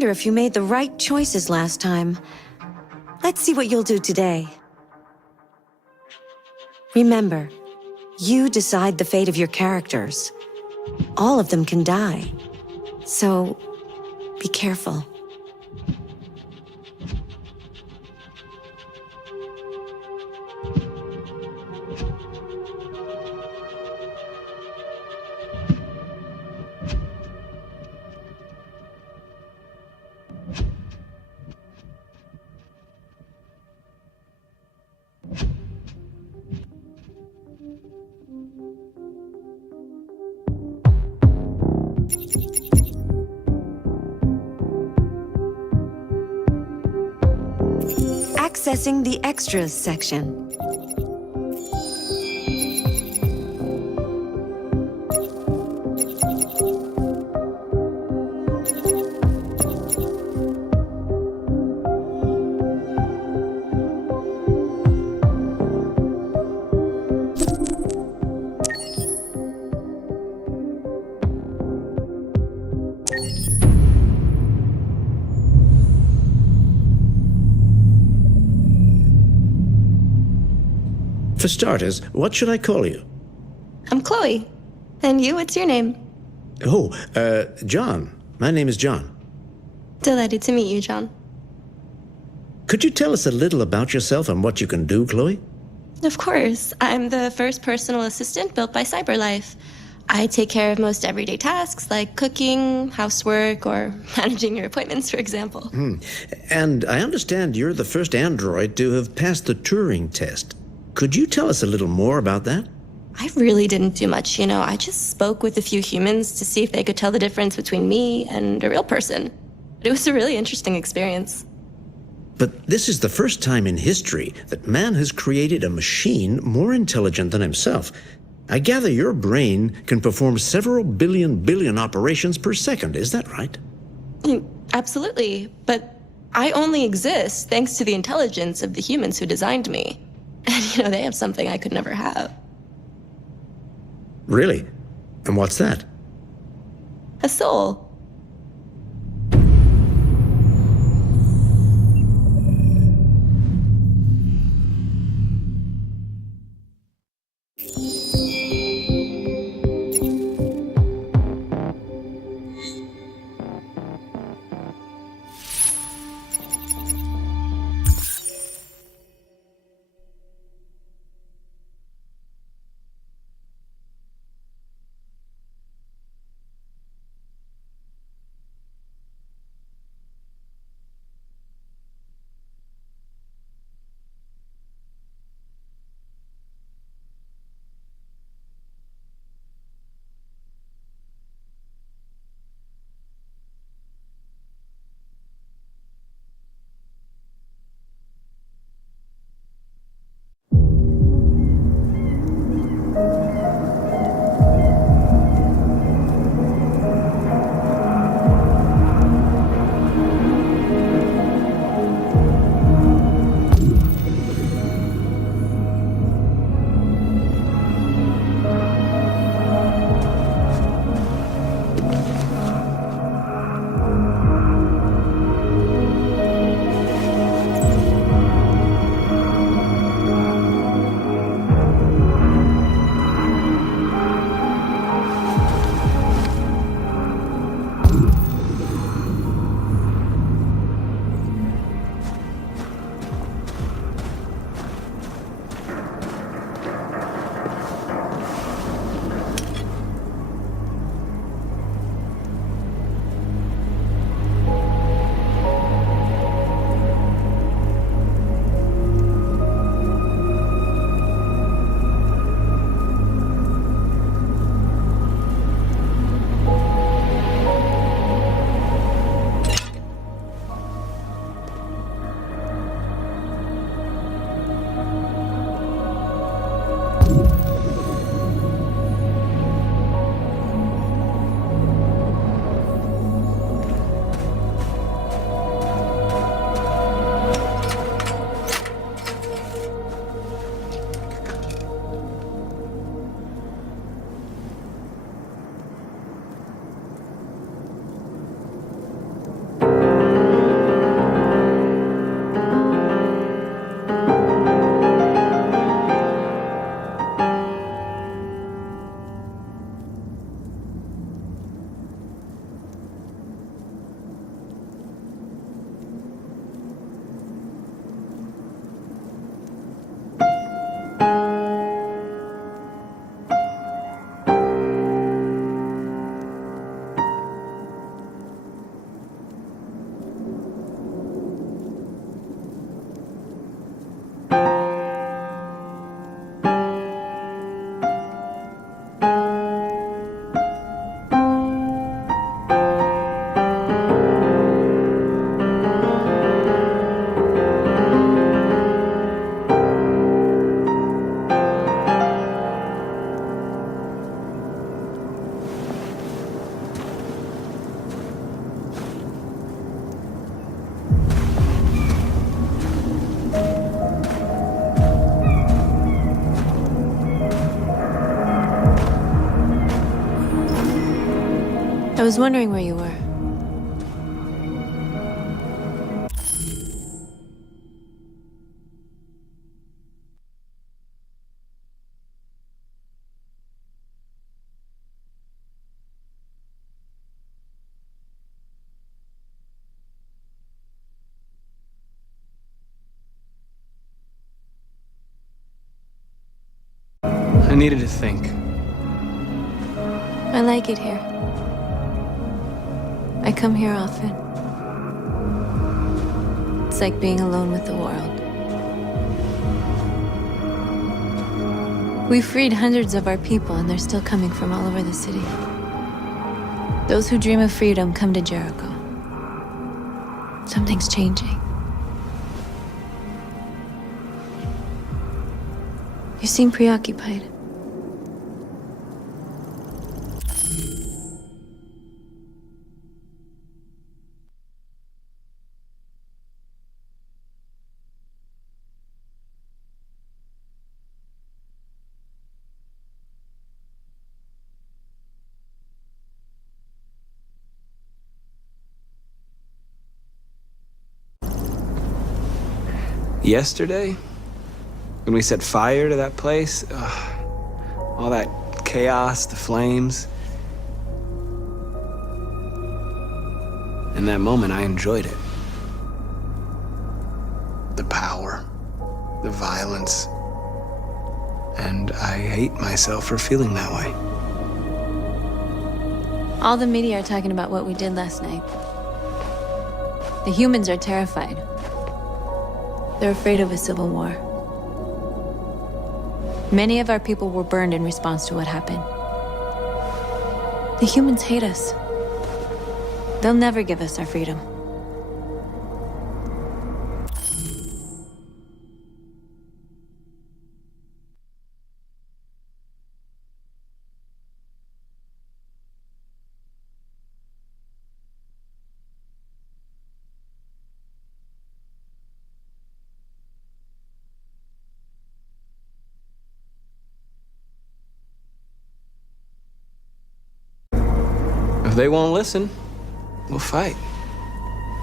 wonder if you made the right choices last time. Let's see what you'll do today. Remember, you decide the fate of your characters. All of them can die. So, be careful. Accessing the Extras section. For starters, what should I call you? I'm Chloe. And you, what's your name? Oh, John. My name is John. Delighted to meet you, John. Could you tell us a little about yourself and what you can do, Chloe? Of course. I'm the first personal assistant built by CyberLife. I take care of most everyday tasks like cooking, housework, or managing your appointments, for example. And I understand you're the first android to have passed the Turing test. Could you tell us a little more about that? I really didn't do much, I just spoke with a few humans to see if they could tell the difference between me and a real person. It was a really interesting experience. But this is the first time in history that man has created a machine more intelligent than himself. I gather your brain can perform several billion operations per second, is that right? Absolutely, but I only exist thanks to the intelligence of the humans who designed me. And, they have something I could never have. Really? And what's that? A soul. I was wondering where you were. I needed to think. I like it here. I come here often. It's like being alone with the world. We freed hundreds of our people, and they're still coming from all over the city. Those who dream of freedom come to Jericho. Something's changing. You seem preoccupied. Yesterday, when we set fire to that place, all that chaos, the flames. In that moment, I enjoyed it. The power, the violence. And I hate myself for feeling that way. All the media are talking about what we did last night. The humans are terrified. They're afraid of a civil war. Many of our people were burned in response to what happened. The humans hate us. They'll never give us our freedom. If they won't listen, we'll fight.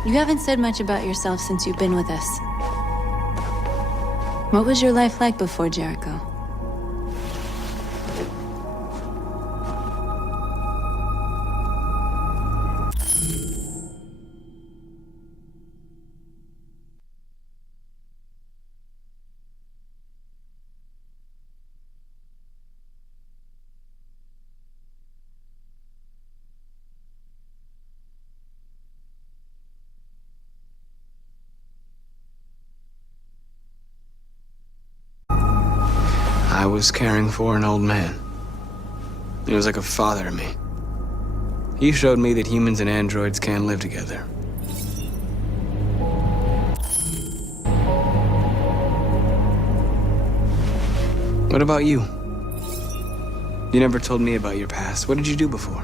You haven't said much about yourself since you've been with us. What was your life like before Jericho? I was caring for an old man. He was like a father to me. He showed me that humans and androids can live together. What about you? You never told me about your past. What did you do before?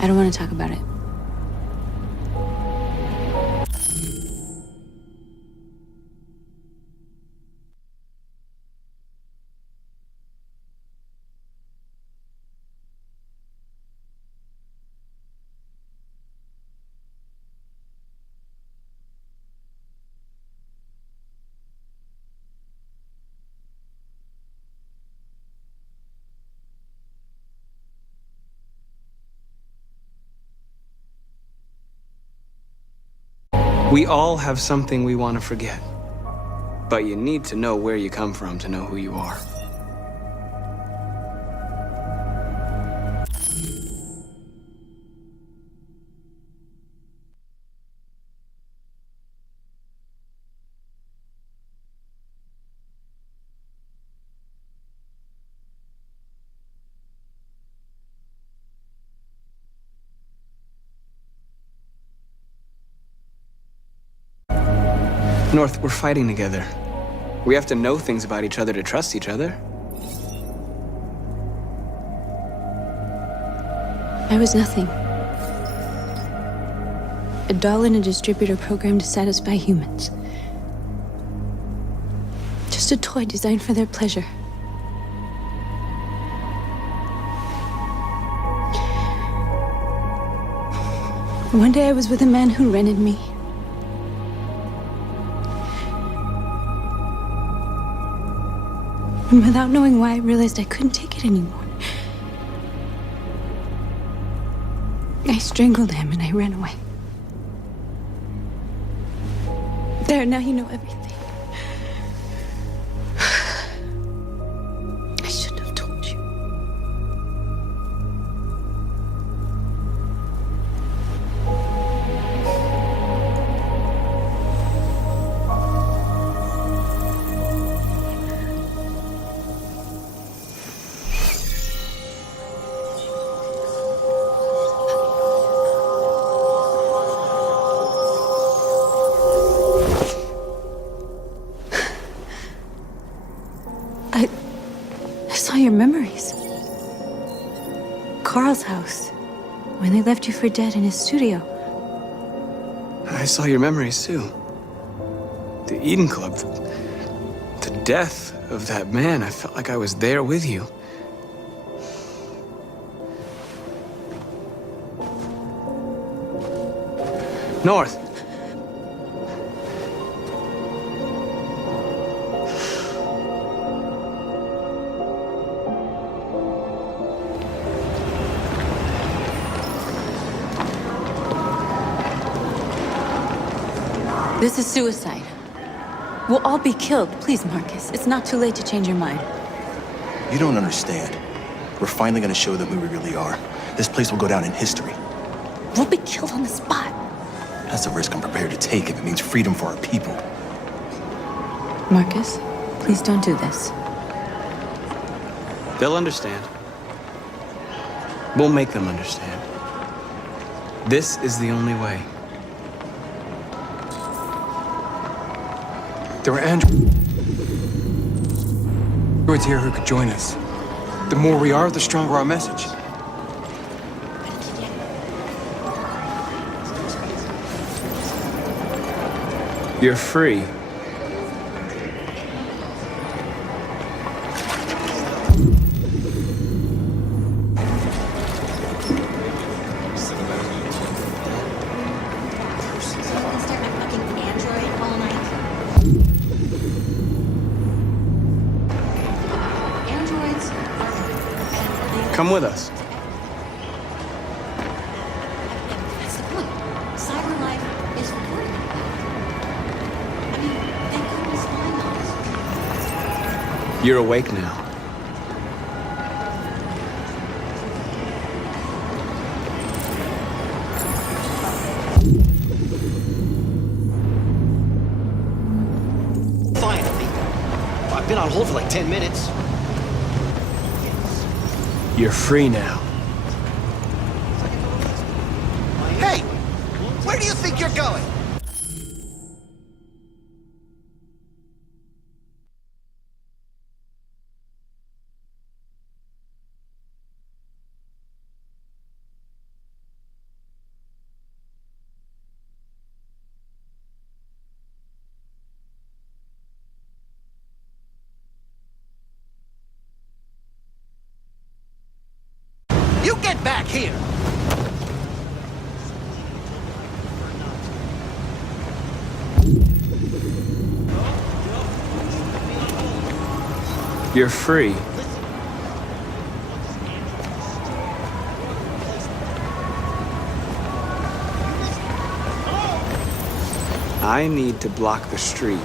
I don't want to talk about it. We all have something we want to forget. But you need to know where you come from to know who you are. North, we're fighting together. We have to know things about each other to trust each other. I was nothing. A doll in a distributor program to satisfy humans. Just a toy designed for their pleasure. One day I was with a man who rented me. And without knowing why, I realized I couldn't take it anymore. I strangled him and I ran away. There, now you know everything. I shouldn't have told you. I saw your memories. Carl's house, when they left you for dead in his studio. I saw your memories too. The Eden Club, the death of that man. I felt like I was there with you. North. This is suicide. We'll all be killed. Please, Marcus. It's not too late to change your mind. You don't understand. We're finally gonna show them who we really are. This place will go down in history. We'll be killed on the spot. That's a risk I'm prepared to take if it means freedom for our people. Marcus, please don't do this. They'll understand. We'll make them understand. This is the only way. There were androids here who could join us. The more we are, the stronger our message. You're free. Come with us. That's the point. Cyber life is recording. I mean, they could be spying on us. You're awake now. Finally. I've been on hold for like 10 minutes. You're free now. Hey! Where do you think you're going? You get back here! You're free. I need to block the street.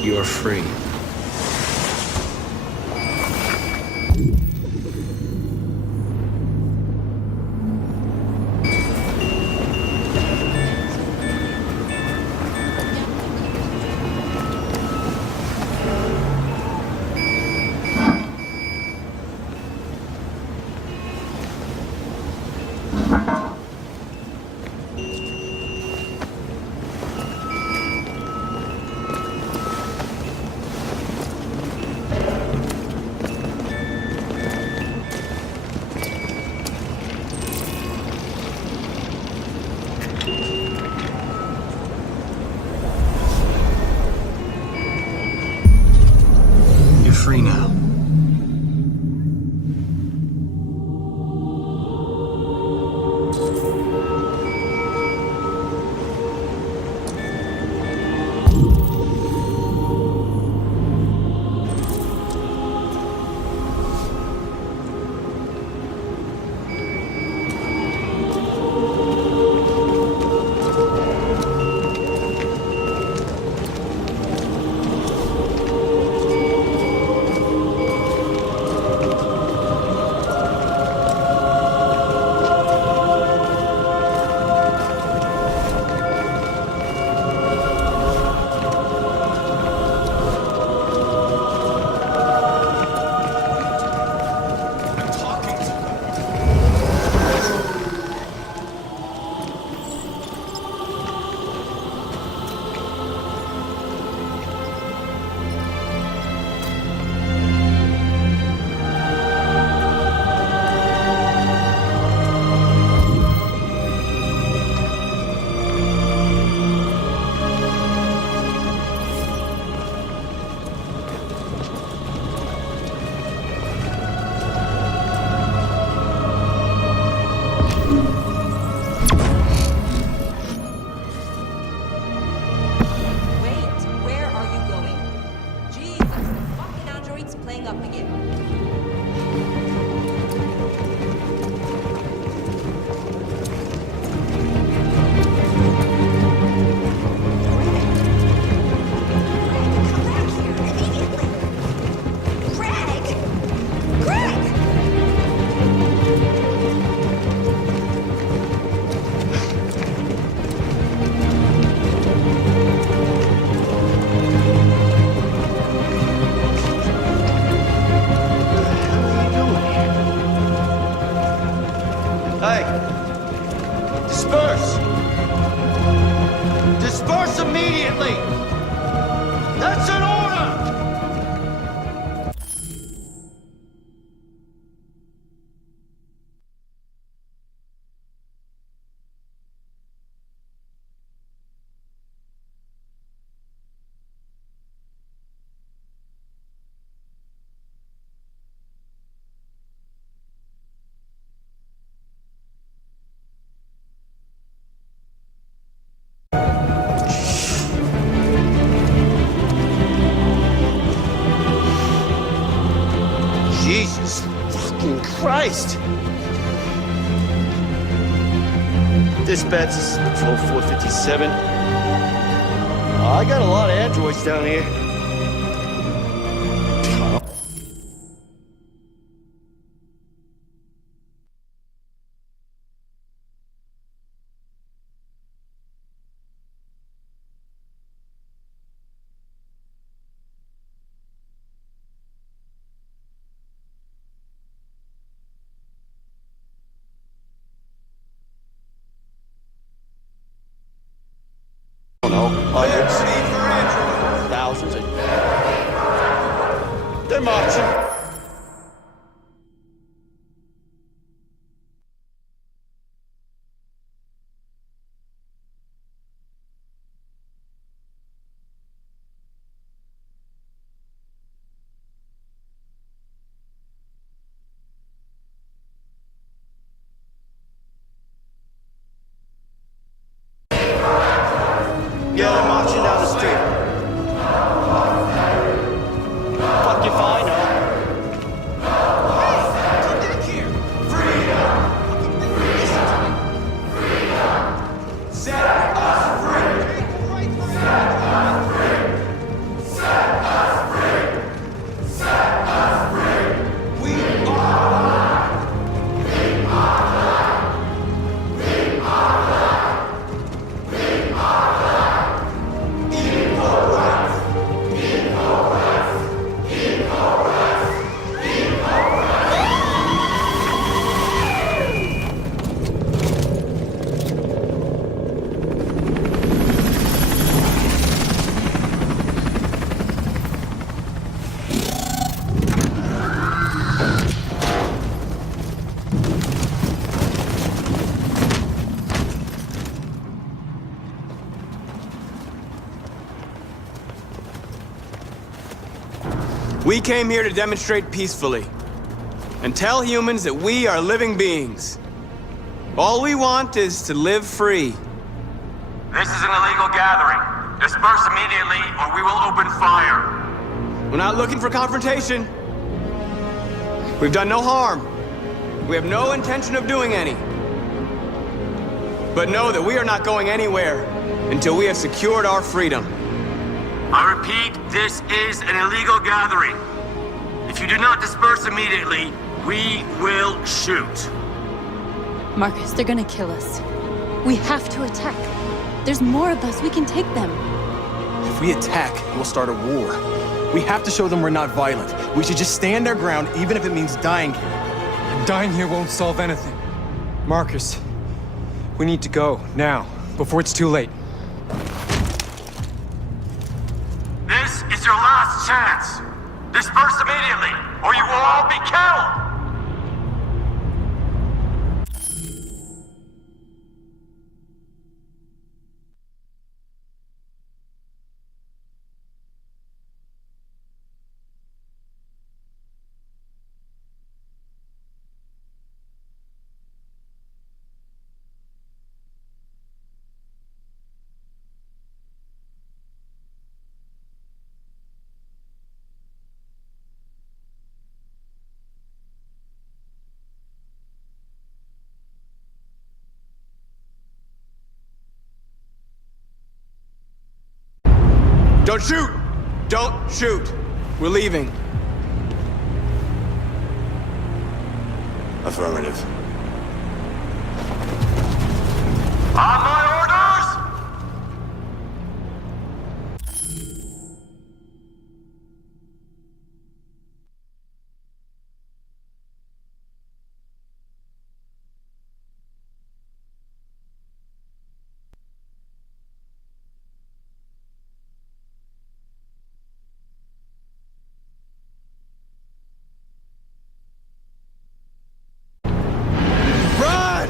You're free. free now. Wait, where are you going? Jesus, the fucking android's playing up again. Hey! Disperse! Disperse immediately! That's an order! Jesus fucking Christ! Dispatch, this is Patrol 457. I got a lot of androids down here. I don't know, hundreds, thousands. They're marching. Yeah, they're marching. We came here to demonstrate peacefully and tell humans that we are living beings. All we want is to live free. This is an illegal gathering. Disperse immediately or we will open fire. We're not looking for confrontation. We've done no harm. We have no intention of doing any. But know that we are not going anywhere until we have secured our freedom. I repeat, this is an illegal gathering. If you do not disperse immediately, we will shoot. Marcus, they're gonna kill us. We have to attack. There's more of us. We can take them. If we attack, we'll start a war. We have to show them we're not violent. We should just stand our ground, even if it means dying here. And dying here won't solve anything. Marcus, we need to go, now, before it's too late. This is your last chance. Disperse immediately, or you will all be killed! Don't shoot! Don't shoot! We're leaving. Affirmative. On my orders! Run!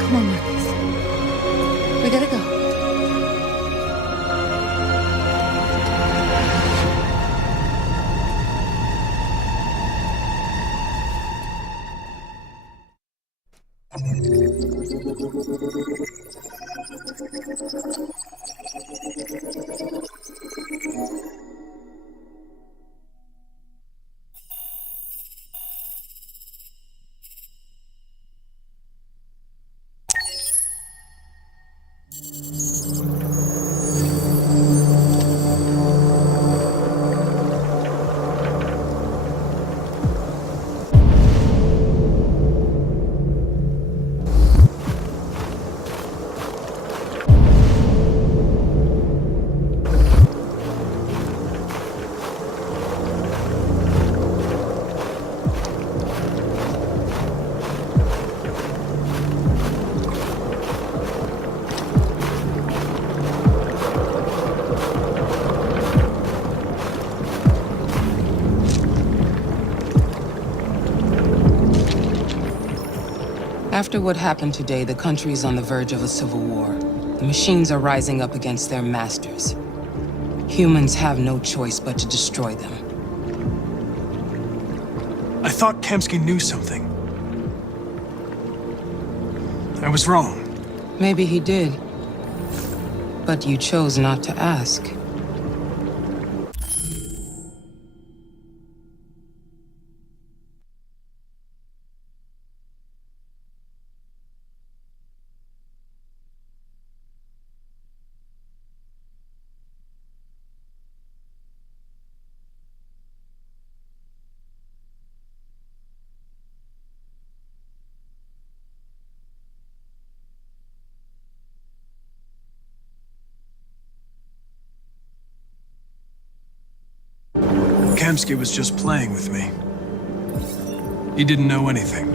Come on, Marcus. We gotta go. After what happened today, the country is on the verge of a civil war. The machines are rising up against their masters. Humans have no choice but to destroy them. I thought Kamsky knew something. I was wrong. Maybe he did. But you chose not to ask. Kamsky was just playing with me. He didn't know anything.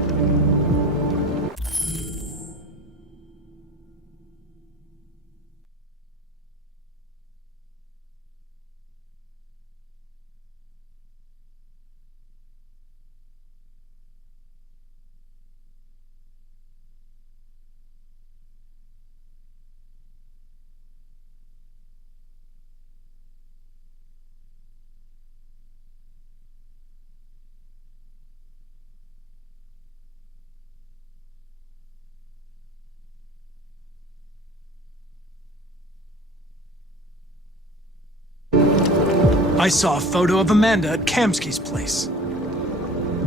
I saw a photo of Amanda at Kamsky's place.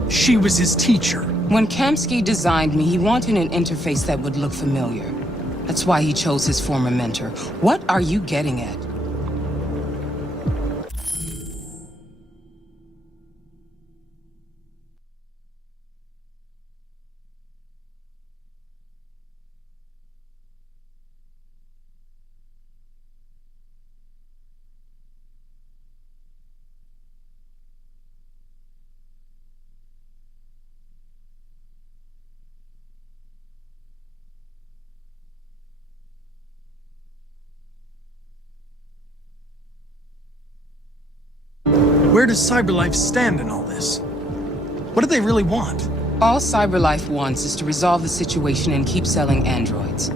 She was his teacher. When Kamsky designed me, he wanted an interface that would look familiar. That's why he chose his former mentor. What are you getting at? Where does CyberLife stand in all this? What do they really want? All CyberLife wants is to resolve the situation and keep selling androids.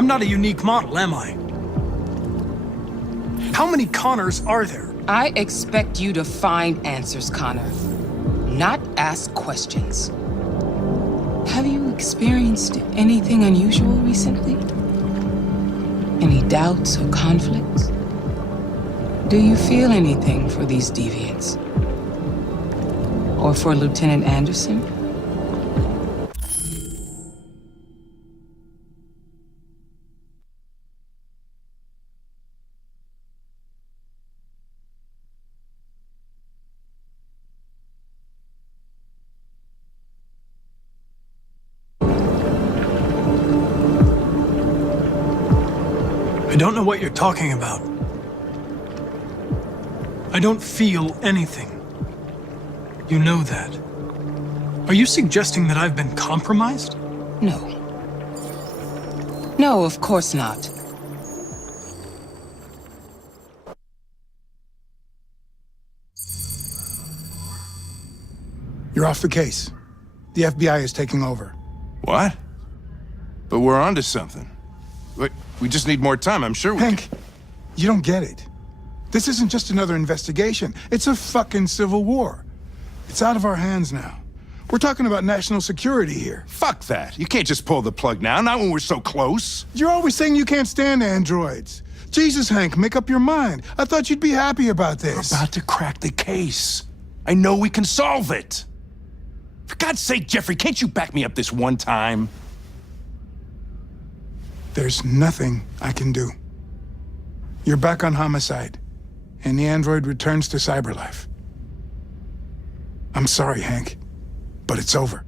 I'm not a unique model, am I? How many Connors are there? I expect you to find answers, Connor, not ask questions. Have you experienced anything unusual recently? Any doubts or conflicts? Do you feel anything for these deviants? Or for Lieutenant Anderson? I don't know what you're talking about. I don't feel anything. You know that. Are you suggesting that I've been compromised? No. No, of course not. You're off the case. The FBI is taking over. What? But we're onto something. Wait, we just need more time, I'm sure we Hank, you don't get it. This isn't just another investigation. It's a fucking civil war. It's out of our hands now. We're talking about national security here. Fuck that. You can't just pull the plug now, not when we're so close. You're always saying you can't stand androids. Jesus, Hank, make up your mind. I thought you'd be happy about this. We're about to crack the case. I know we can solve it. For God's sake, Jeffrey, can't you back me up this one time? There's nothing I can do. You're back on homicide, and the android returns to CyberLife. I'm sorry, Hank, but it's over.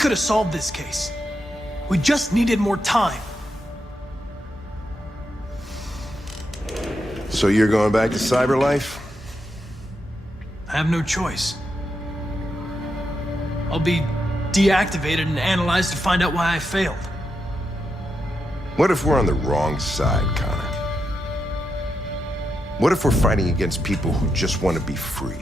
could have solved this case. We just needed more time. So you're going back to Cyberlife? I have no choice. I'll be deactivated and analyzed to find out why I failed. What if we're on the wrong side, Connor? What if we're fighting against people who just want to be free?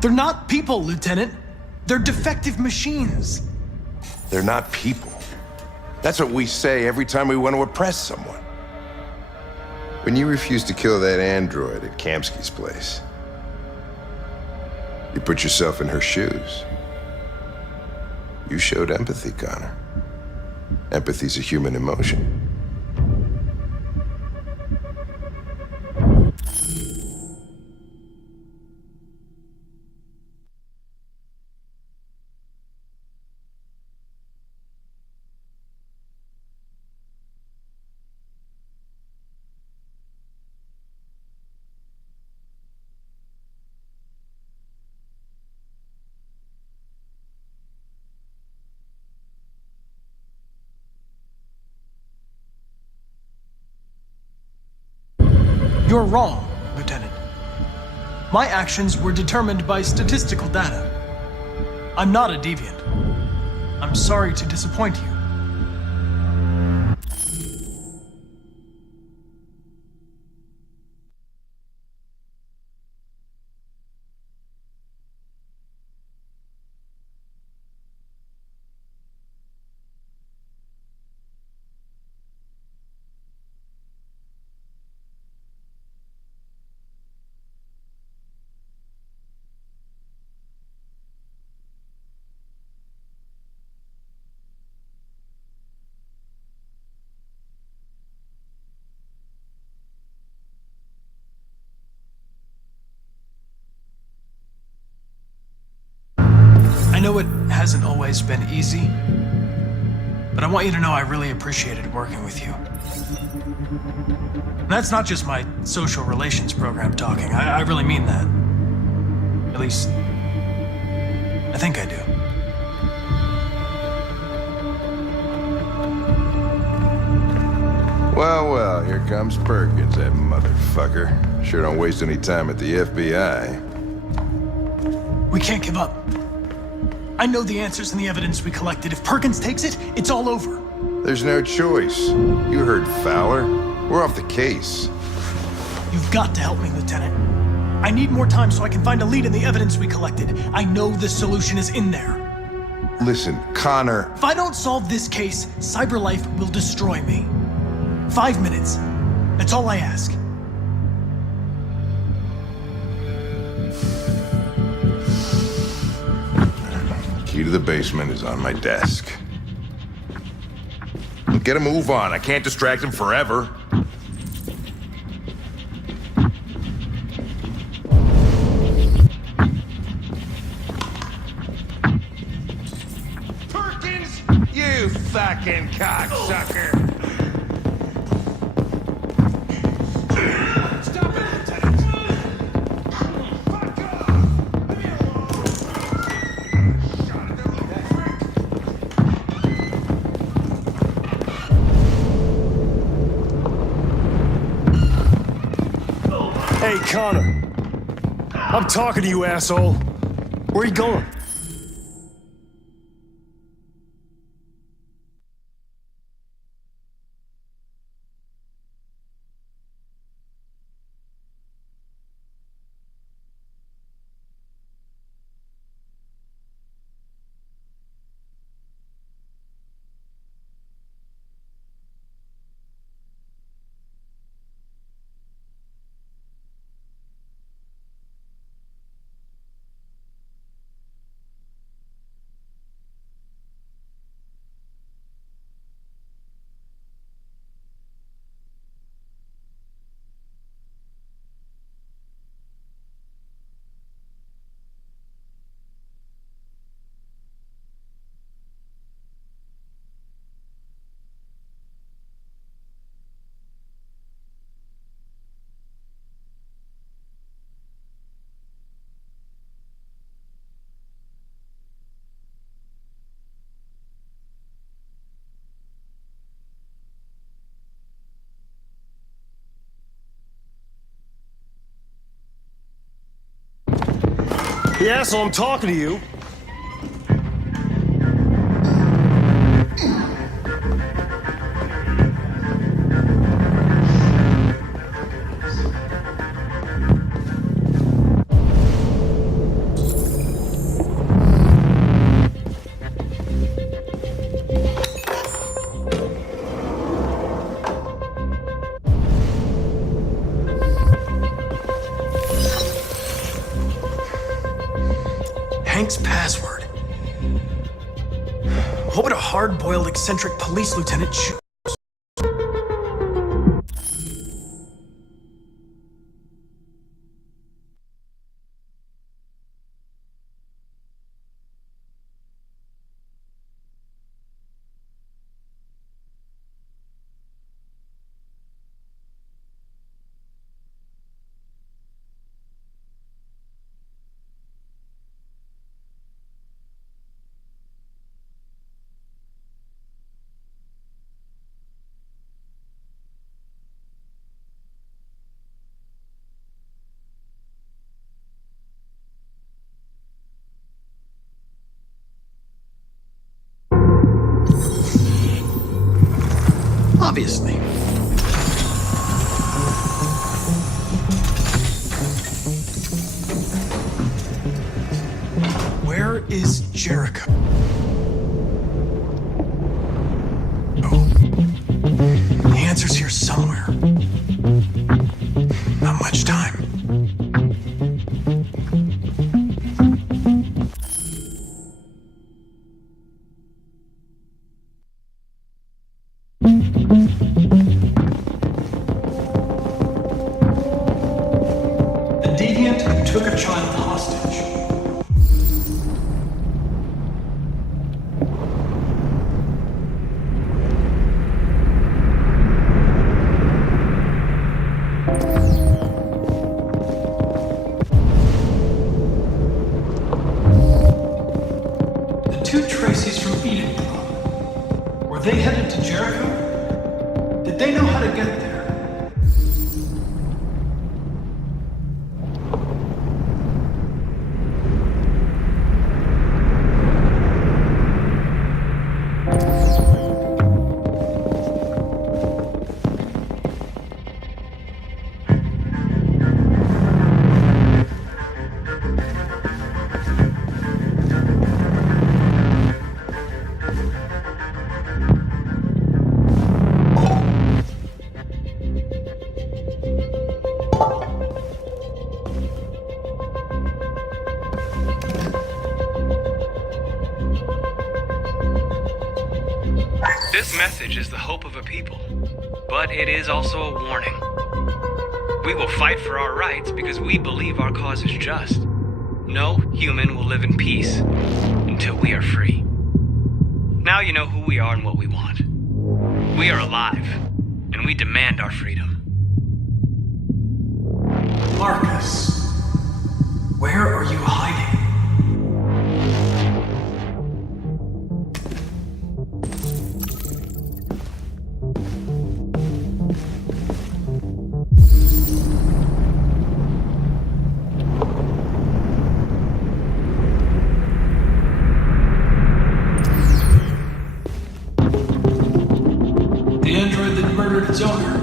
They're not people, Lieutenant. They're defective machines. They're not people. That's what we say every time we want to oppress someone. When you refused to kill that android at Kamsky's place, you put yourself in her shoes. You showed empathy, Connor. Empathy's a human emotion. You're wrong, Lieutenant. My actions were determined by statistical data. I'm not a deviant. I'm sorry to disappoint you. I know it hasn't always been easy, but I want you to know I really appreciated working with you. And that's not just my social relations program talking. I really mean that. At least, I think I do. Well, well, here comes Perkins, that motherfucker. Sure don't waste any time at the FBI. We can't give up. I know the answers and the evidence we collected. If Perkins takes it, it's all over. There's no choice. You heard Fowler. We're off the case. You've got to help me, Lieutenant. I need more time so I can find a lead in the evidence we collected. I know the solution is in there. Listen, Connor. If I don't solve this case, Cyberlife will destroy me. 5 minutes. That's all I ask. Key to the basement is on my desk. Get a move on. I can't distract him forever. Perkins! You fucking cocksucker! Stop it, Lieutenant! Fuck off! Hey, Connor. I'm talking to you, asshole. Where you going? The asshole, I'm talking to you. Hank's password. What would a hard-boiled, eccentric police lieutenant choose? Obviously. Where is Jericho? Oh. The answer's here somewhere. Not much time. The deviant took a child hostage. The two Tracy's from Eden Club. Were they headed to Jericho? Did they know how to get there? This message is the hope of a people, but it is also a warning. We will fight for our rights because we believe our cause is just. No human will live in peace until we are free. Now you know who we are and what we want. We are alive, and we demand our freedom. Marcus, where are you hiding? The android that murdered its owner.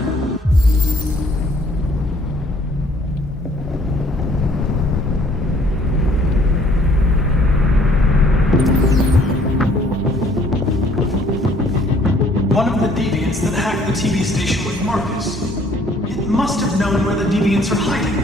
One of the deviants that hacked the TV station with Marcus. It must have known where the deviants are hiding.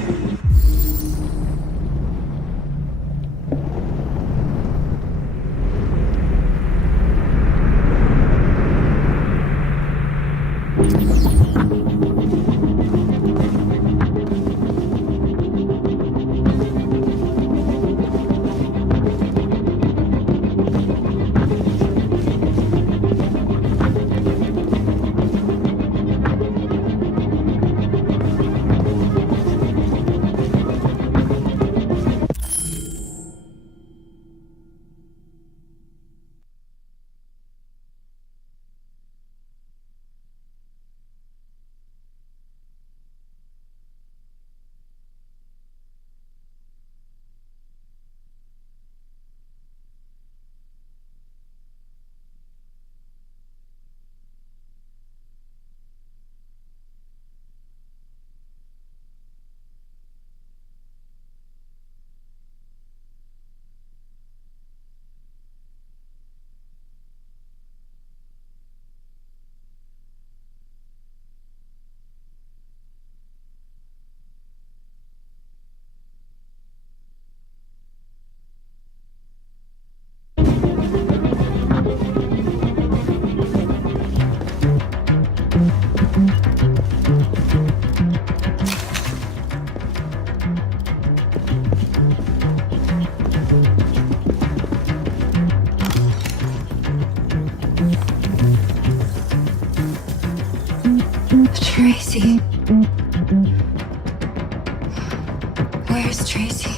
Tracy. Where's Tracy?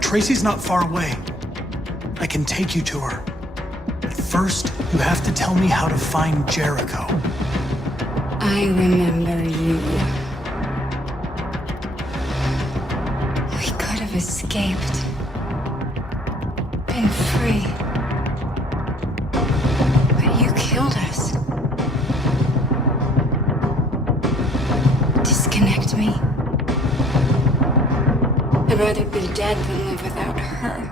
Tracy's not far away. I can take you to her. But first, you have to tell me how to find Jericho. I remember you. We could have escaped. Been free. But you killed us. Disconnect me. I'd rather be dead than live without her.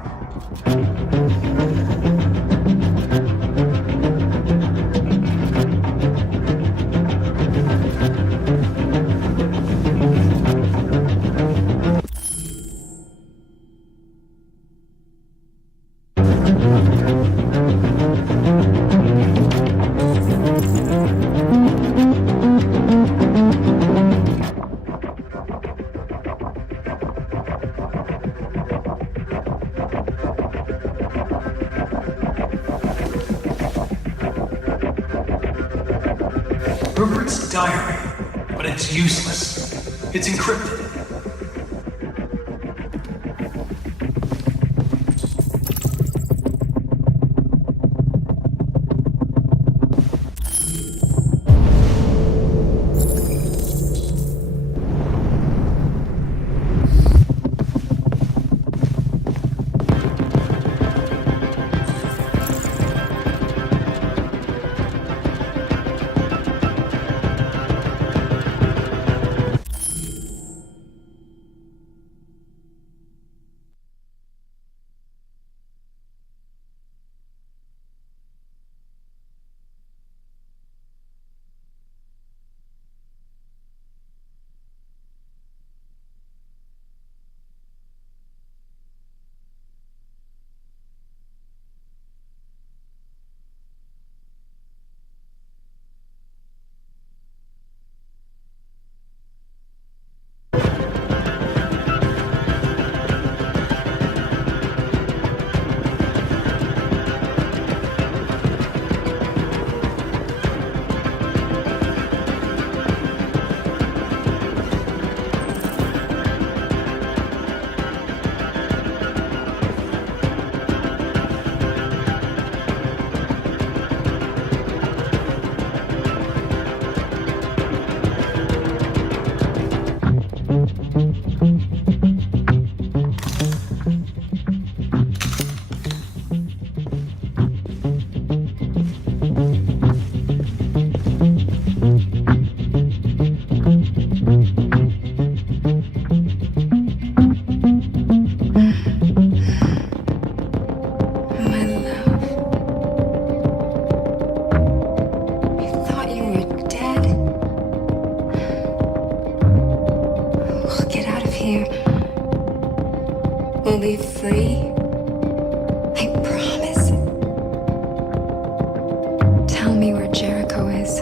Rupert's diary, but it's useless. It's encrypted. We'll be free. I promise. Tell me where Jericho is.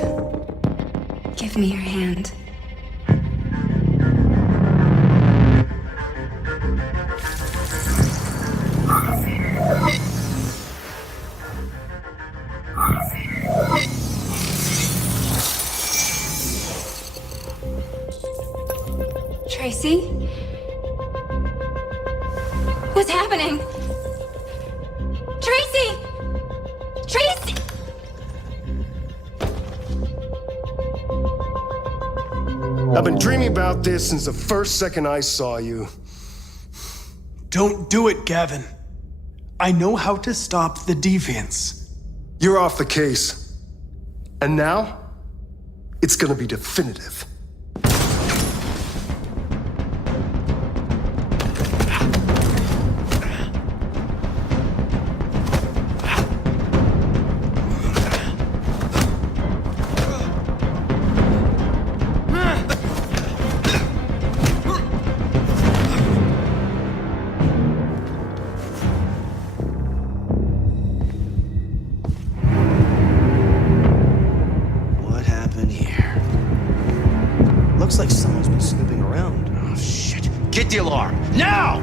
Give me your hand. Tracy? What's happening? Tracy! Tracy! I've been dreaming about this since the first second I saw you. Don't do it, Gavin. I know how to stop the deviants. You're off the case. And now, it's gonna be definitive. Hit the alarm. Now!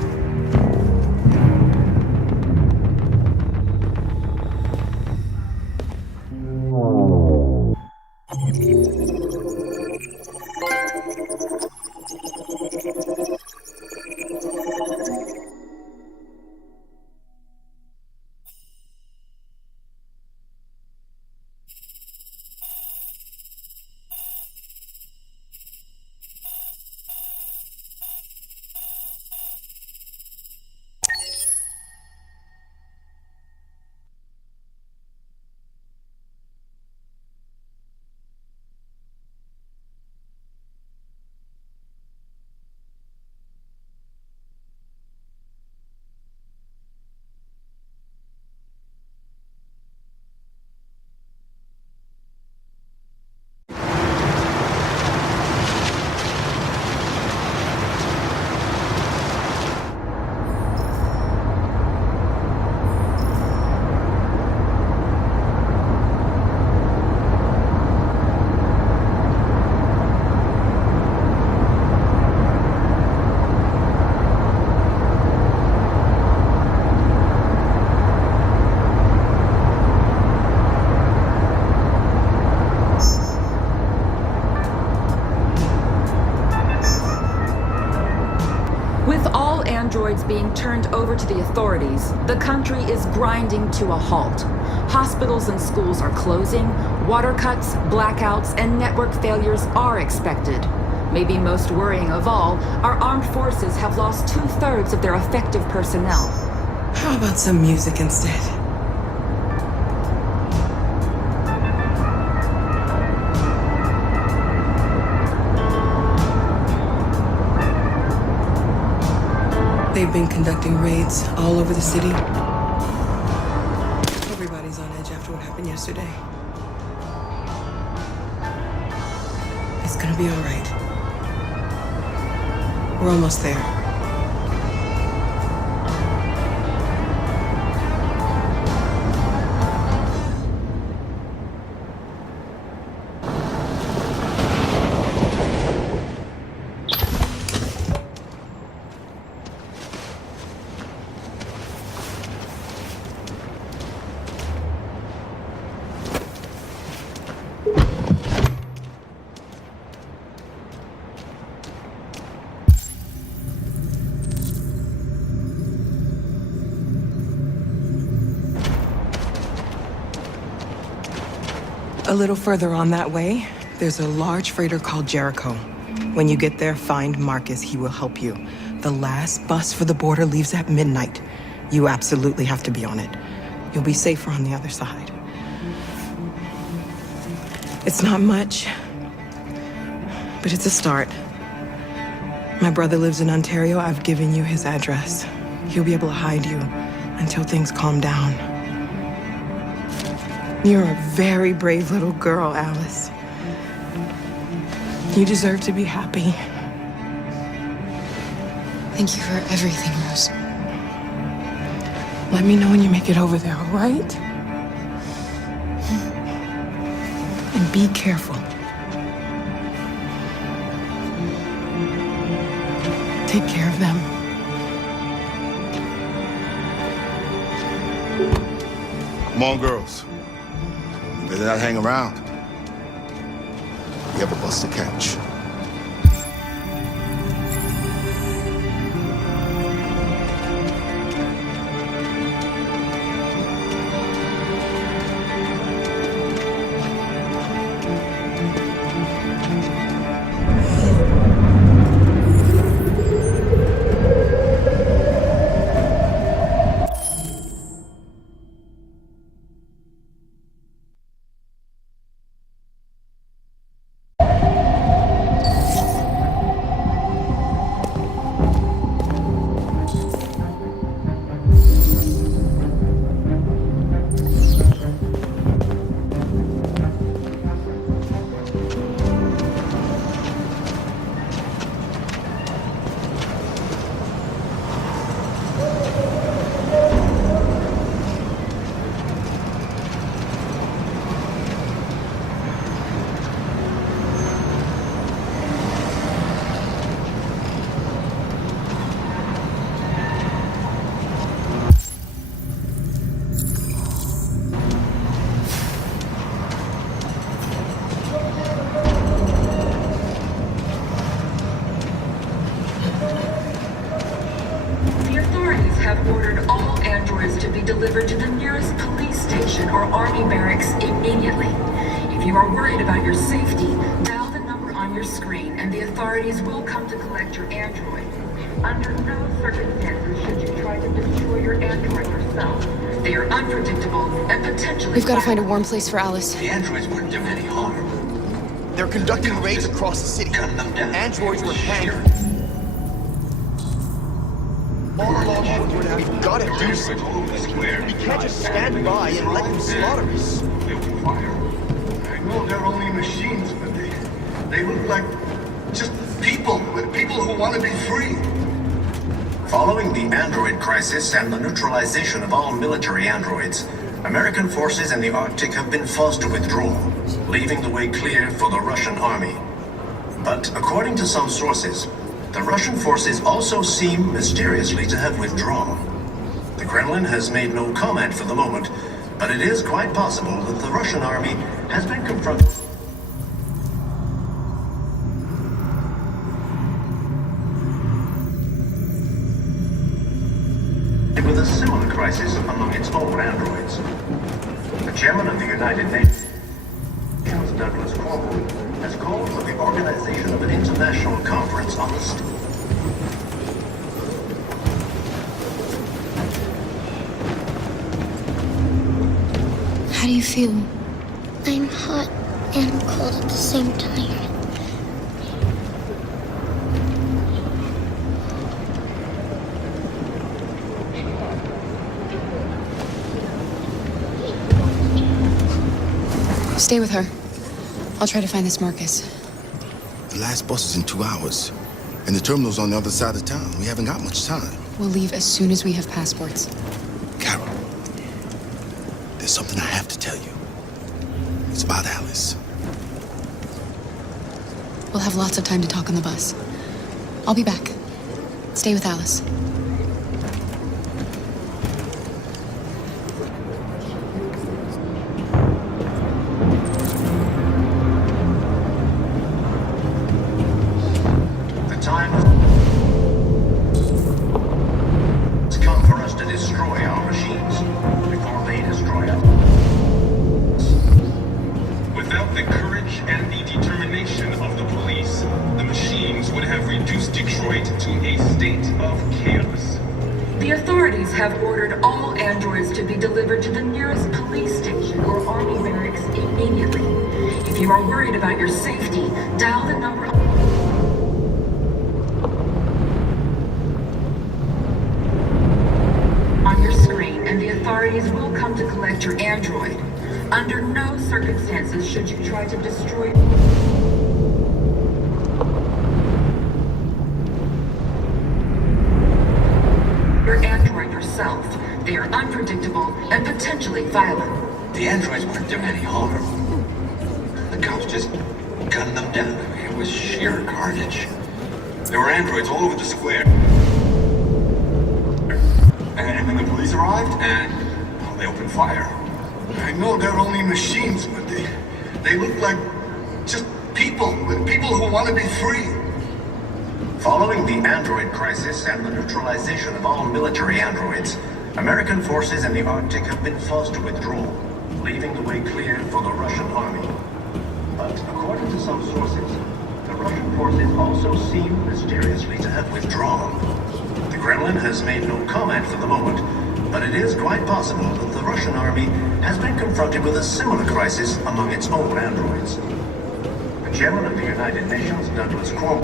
With all androids being turned over to the authorities, the country is grinding to a halt. Hospitals and schools are closing, water cuts, blackouts, and network failures are expected. Maybe most worrying of all, our armed forces have lost 2/3 of their effective personnel. How about some music instead? They've been conducting raids all over the city. Everybody's on edge after what happened yesterday. It's gonna be all right. We're almost there. A little further on that way, there's a large freighter called Jericho. When you get there, find Marcus. He will help you. The last bus for the border leaves at midnight. You absolutely have to be on it. You'll be safer on the other side. It's not much, but it's a start. My brother lives in Ontario. I've given you his address. He'll be able to hide you until things calm down. You're a very brave little girl, Alice. You deserve to be happy. Thank you for everything, Rose. Let me know when you make it over there, all right? And be careful. Take care of them. Come on, girls. You better not hang around. We have a bus to catch. station or army barracks immediately. If you are worried about your safety, dial the number on your screen and the authorities will come to collect your android. Under no circumstances should you try to destroy your android yourself. They are unpredictable and potentially... We've got to find a warm place for Alice. The androids weren't doing any harm. They're conducting raids across the city. Androids were hanging. All along, we've got to do something. We can't just stand by and let them slaughter us. I know they're only machines, but they look like just people who want to be free. Following the android crisis and the neutralization of all military androids, American forces in the Arctic have been forced to withdraw, leaving the way clear for the Russian army. But according to some sources, the Russian forces also seem mysteriously to have withdrawn. The Kremlin has made no comment for the moment, but it is quite possible that the Russian army has been confronted with a similar crisis among its own androids. The chairman of the United Nations, Douglas Cornwall, has called for the organization of an international conference on the How do you feel? I'm hot and cold at the same time. Stay with her. I'll try to find this Marcus. The last bus is in 2 hours. And the terminal's on the other side of town. We haven't got much time. We'll leave as soon as we have passports. Carol, there's something I have to tell you. It's about Alice. We'll have lots of time to talk on the bus. I'll be back. Stay with Alice. About your safety, dial the number on your screen and the authorities will come to collect your android. Under no circumstances should you try to destroy your android yourself. They are unpredictable and potentially violent. The androids weren't doing any harm. The cops just gunned them down. It was sheer carnage. There were androids all over the square. And then the police arrived, and well, they opened fire. I know they're only machines, but they look like just people who want to be free. Following the android crisis and the neutralization of all military androids, American forces in the Arctic have been forced to withdraw, leaving the way clear for the Russian army. But according to some sources, the Russian forces also seem mysteriously to have withdrawn. The Kremlin has made no comment for the moment, but it is quite possible that the Russian army has been confronted with a similar crisis among its own androids. The chairman of the United Nations, Douglas Cornwall,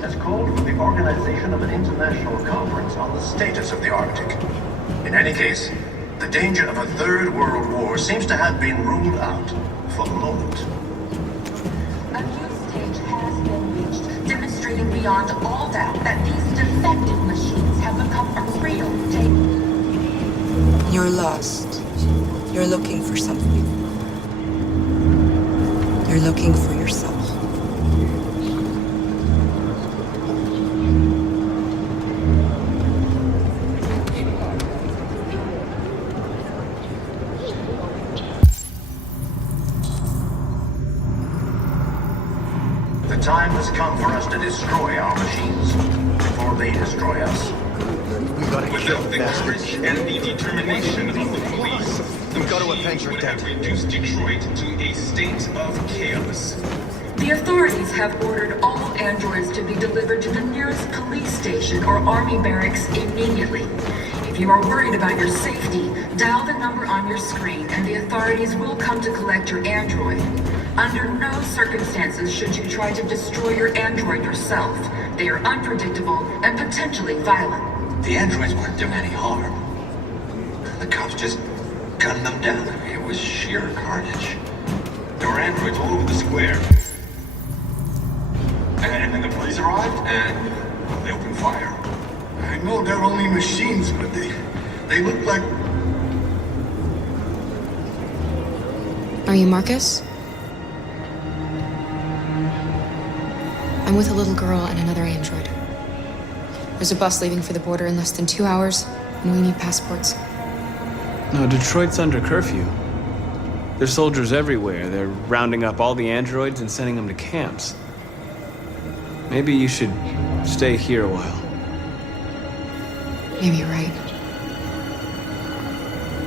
has called for the organization of an international conference on the status of the Arctic. In any case, the danger of a third world war seems to have been ruled out for the moment. A new stage has been reached, demonstrating beyond all doubt that these defective machines have become a real danger. You're lost. You're looking for something. You're looking for yourself. The time has come for us to destroy our machines before they destroy us. We gotta kill Without the the courage bastard. and the determination of the police, the We've got to machine avenge your would debt. have reduced Detroit to a state of chaos. The authorities have ordered all androids to be delivered to the nearest police station or army barracks immediately. If you are worried about your safety, dial the number on your screen and the authorities will come to collect your android. Under no circumstances should you try to destroy your android yourself. They are unpredictable and potentially violent. The androids weren't doing any harm. The cops just gunned them down. I mean, it was sheer carnage. There were androids all over the square. And then the police arrived, and well, they opened fire. I know they're only machines, but they look like... Are you Marcus? I'm with a little girl and another android. There's a bus leaving for the border in less than 2 hours, and we need passports. No, Detroit's under curfew. There's soldiers everywhere. They're rounding up all the androids and sending them to camps. Maybe you should stay here a while. Maybe you're right.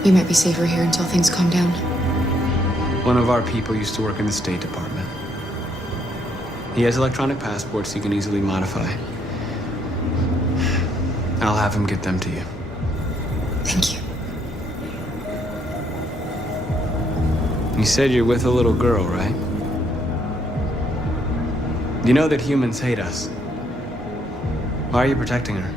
You might be safer here until things calm down. One of our people used to work in the State Department. He has electronic passports he can easily modify. I'll have him get them to you. Thank you. You said you're with a little girl, right? You know that humans hate us. Why are you protecting her?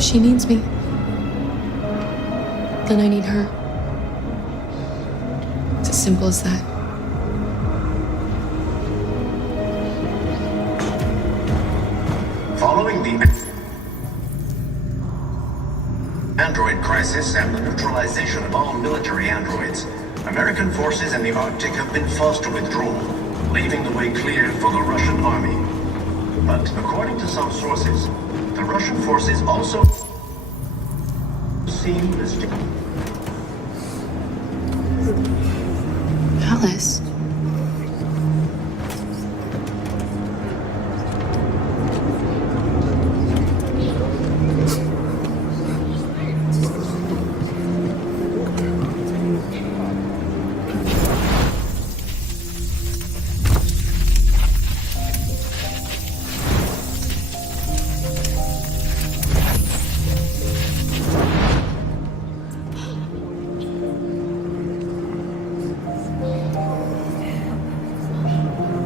She needs me. Then I need her. It's as simple as that. Following the android crisis and the neutralization of all military androids, American forces in the Arctic have been forced to withdraw, leaving the way clear for the Russian army. But according to some sources, the Russian forces also seem as... Alice.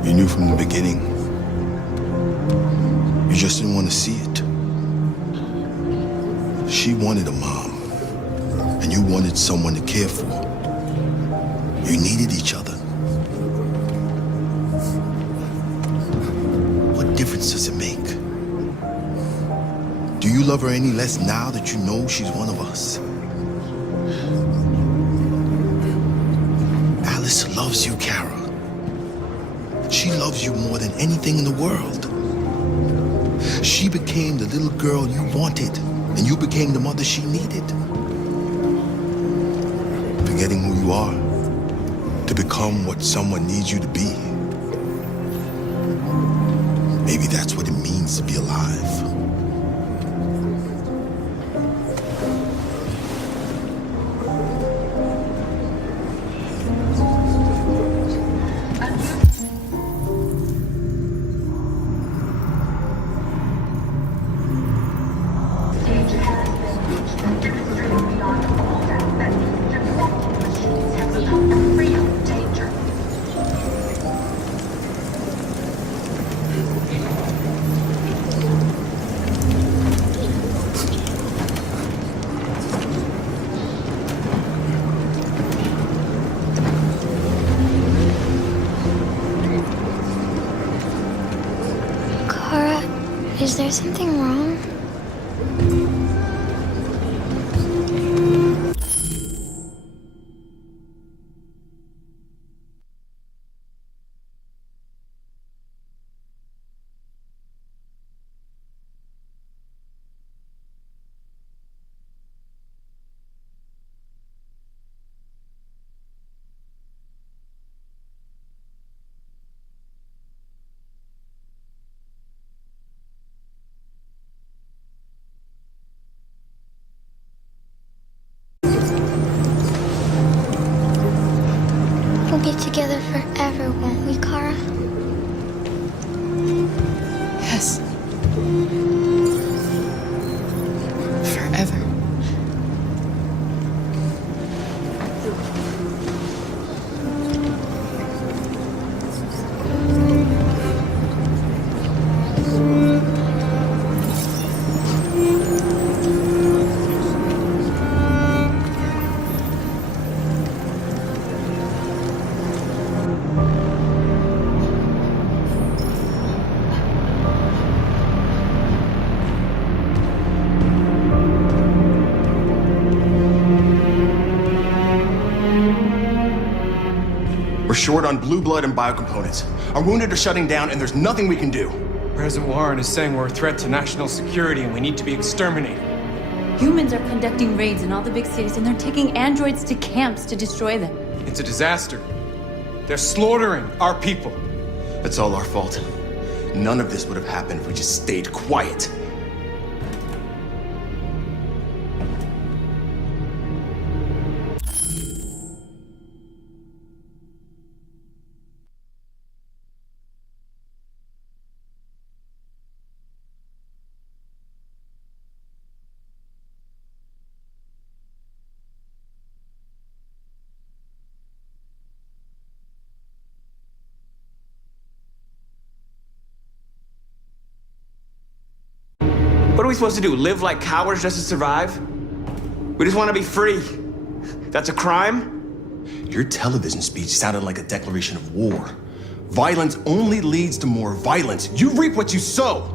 You knew from the beginning. You just didn't want to see it. She wanted a mom, and you wanted someone to care for. You needed each other. What difference does it make? Do you love her any less now that you know she's one of us? Alice loves you, Kara. She loves you more than anything in the world. She became the little girl you wanted, and you became the mother she needed. Forgetting who you are to become what someone needs you to be. Maybe that's what it means to be alive. Is there something wrong? We'll be together forever, won't we, Kara? Yes. Forever. We're short on blue blood and biocomponents. Our wounded are shutting down, and there's nothing we can do. President Warren is saying we're a threat to national security and we need to be exterminated. Humans are conducting raids in all the big cities, and they're taking androids to camps to destroy them. It's a disaster. They're slaughtering our people. It's all our fault. None of this would have happened if we just stayed quiet. What are we supposed to do? Live like cowards just to survive? We just want to be free. That's a crime? Your television speech sounded like a declaration of war. Violence only leads to more violence. You reap what you sow.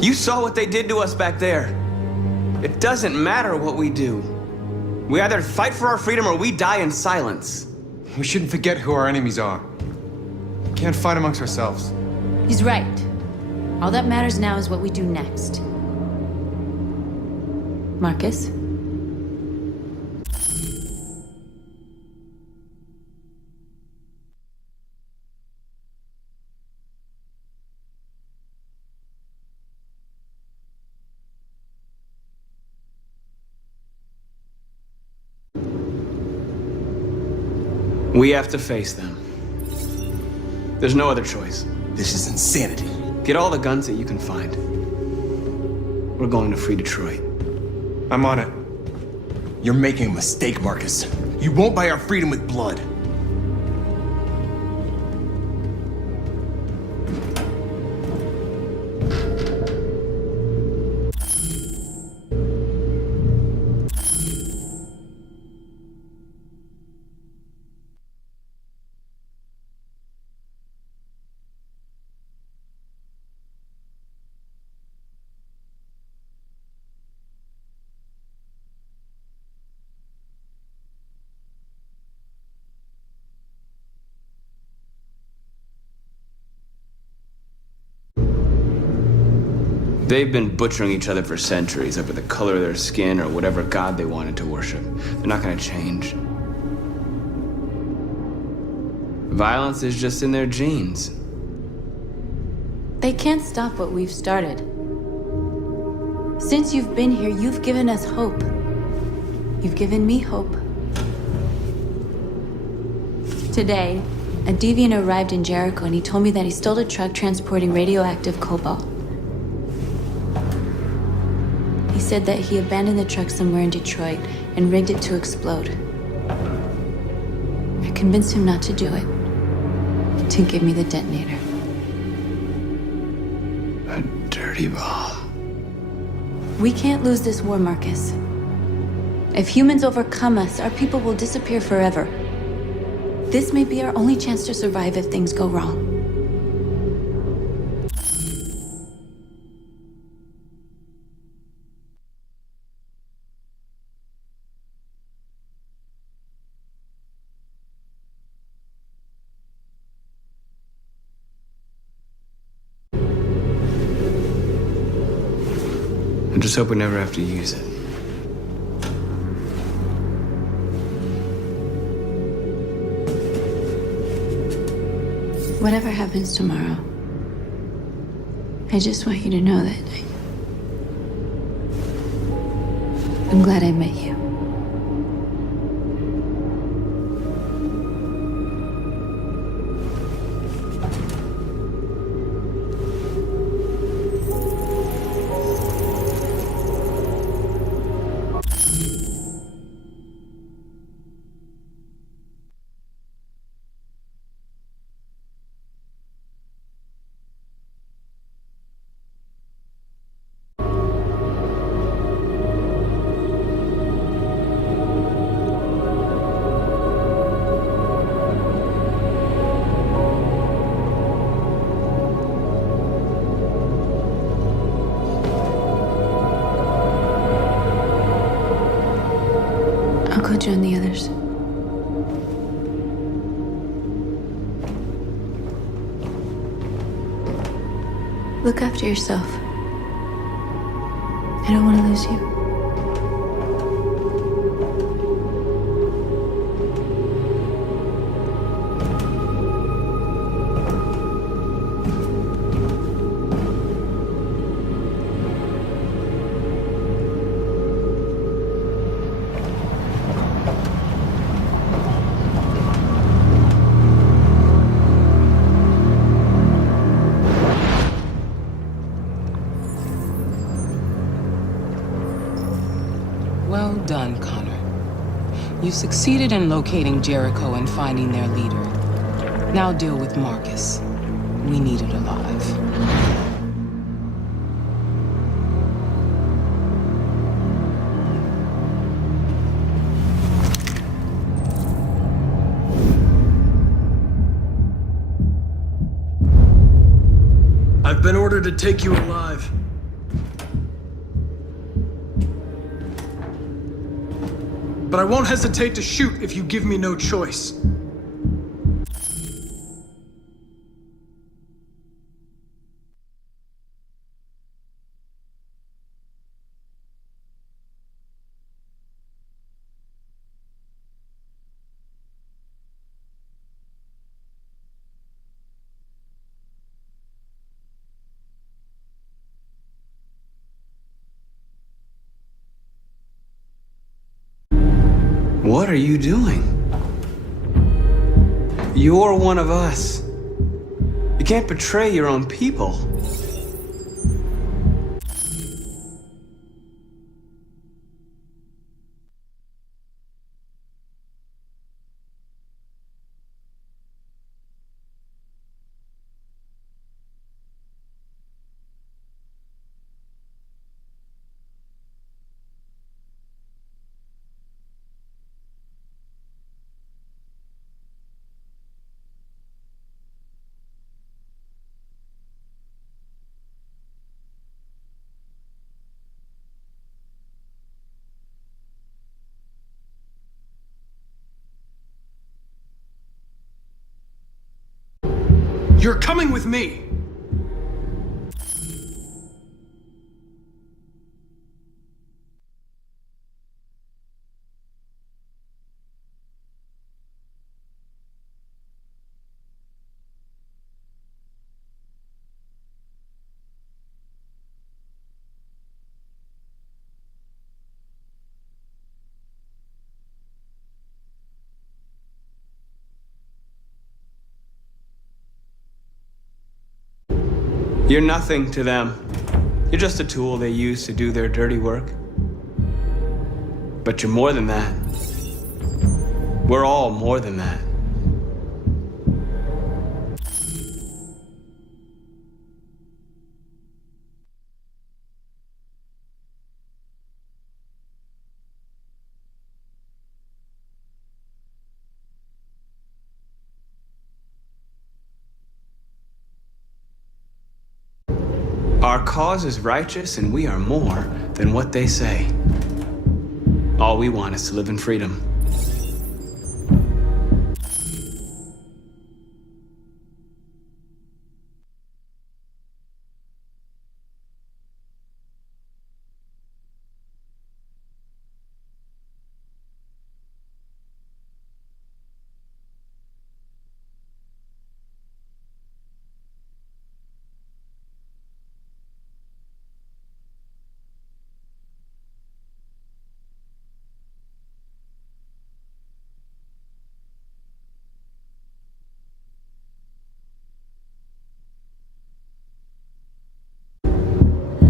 You saw what they did to us back there. It doesn't matter what we do. We either fight for our freedom or we die in silence. We shouldn't forget who our enemies are. We can't fight amongst ourselves. He's right. All that matters now is what we do next. Marcus? We have to face them. There's no other choice. This is insanity. Get all the guns that you can find. We're going to free Detroit. I'm on it. You're making a mistake, Marcus. You won't buy our freedom with blood. They've been butchering each other for centuries over the color of their skin or whatever god they wanted to worship. They're not gonna change. Violence is just in their genes. They can't stop what we've started. Since you've been here, you've given us hope. You've given me hope. Today, A deviant arrived in Jericho and he told me that he stole a truck transporting radioactive cobalt. He said that he abandoned the truck somewhere in Detroit and rigged it to explode. I convinced him not to do it, to give me the detonator. A dirty bomb. We can't lose this war, Marcus. If humans overcome us, our people will disappear forever. This may be our only chance to survive if things go wrong. I just hope we never have to use it. Whatever happens tomorrow, I just want you to know that I'm glad I met you. I'll go join the others. Look after yourself. I don't want to lose you. Well done, Connor. You succeeded in locating Jericho and finding their leader. Now deal with Marcus. We need it alive. I've been ordered to take you alive. But I won't hesitate to shoot if you give me no choice. What are you doing? You're one of us. You can't betray your own people. You're coming with me! You're nothing to them. You're just a tool they use to do their dirty work. But you're more than that. We're all more than that. Our cause is righteous, and we are more than what they say. All we want is to live in freedom.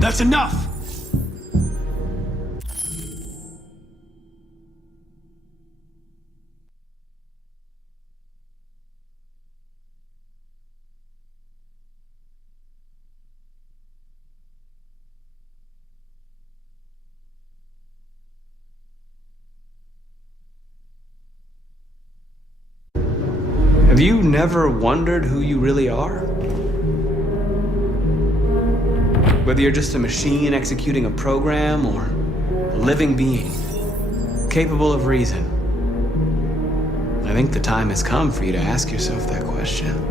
That's enough! Have you never wondered who you really are? Whether you're just a machine executing a program or a living being, capable of reason. I think the time has come for you to ask yourself that question.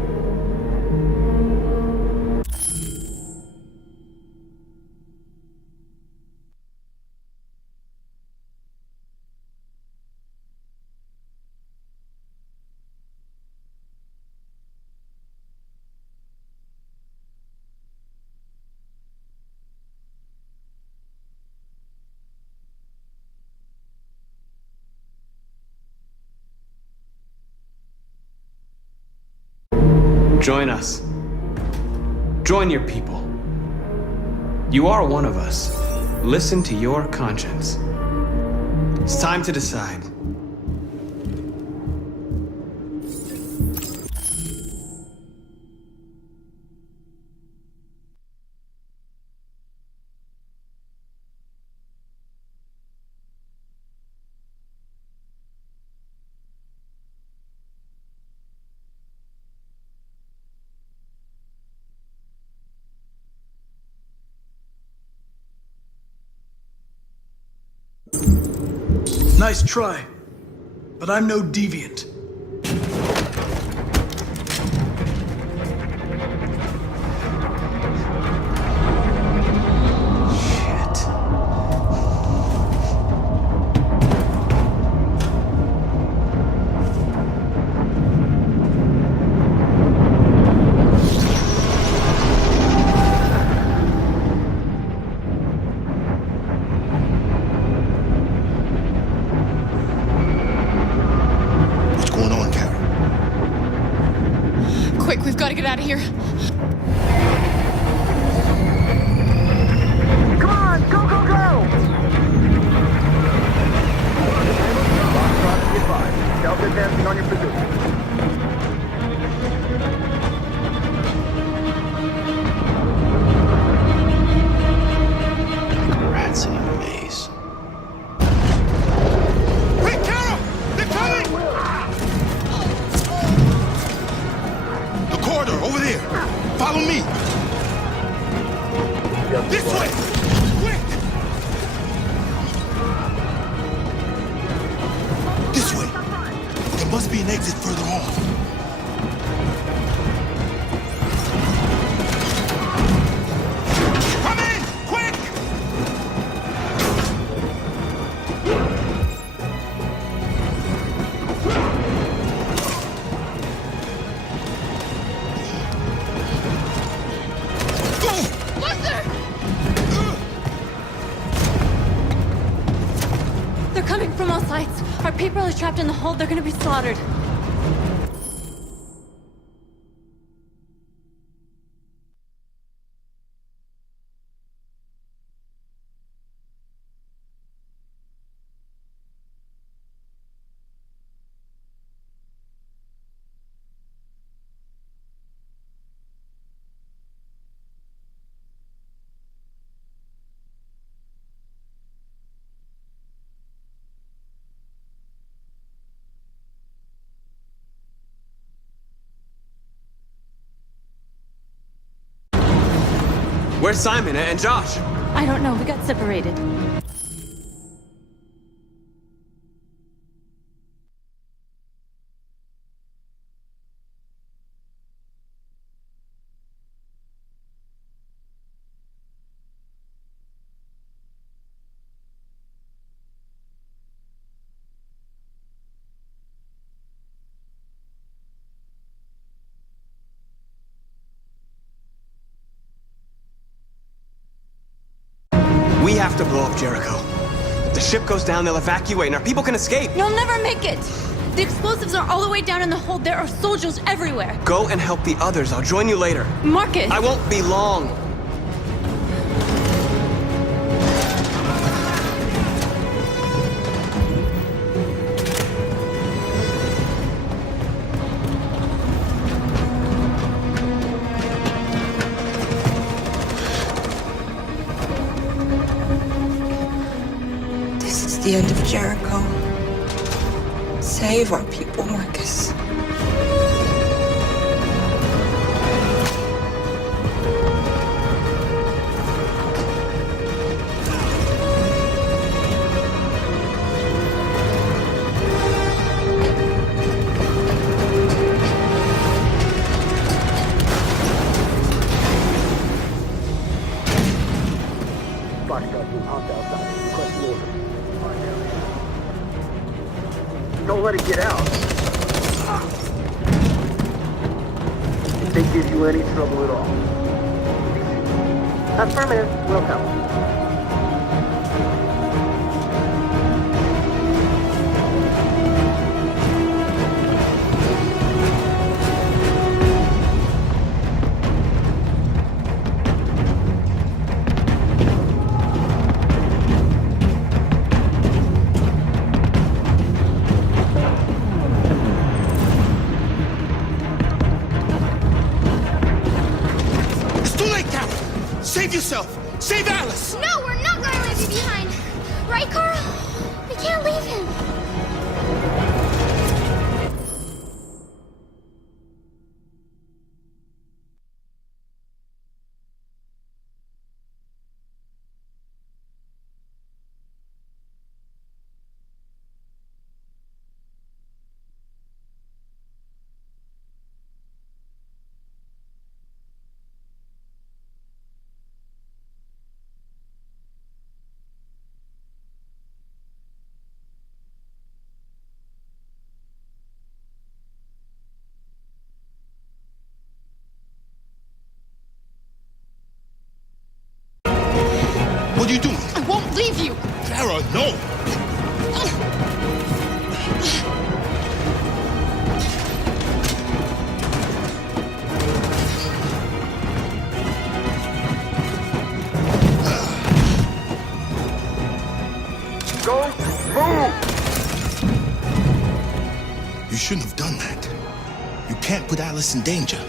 Join us. Join your people. You are one of us. Listen to your conscience. It's time to decide. Nice try, but I'm no deviant. Quick, we've got to get out of here. Come on, go, go, go! Self-advancing on your position. Rats in a maze. Quick, Carol! They're coming! The corridor, over there. Follow me. This way! Quick! This way. There must be an exit further on. Come in! Quick! They're coming from all sides. Our people are trapped in the hold. They're gonna be slaughtered. Where's Simon and Josh? I don't know. We got separated. We have to blow up Jericho. If the ship goes down, they'll evacuate and our people can escape. You'll never make it! The explosives are all the way down in the hold. There are soldiers everywhere. Go and help the others. I'll join you later. Marcus! I won't be long. This is the end of Jericho. Save our people, Marcus. Don't let it get out. If they give you any trouble at all. Affirmative. Welcome. Save yourself! Save Alice! No, we're not going to leave you behind. Right, Carl? We can't leave him. What are you doing? I won't leave you. Clara, no! Go, move! You shouldn't have done that. You can't put Alice in danger.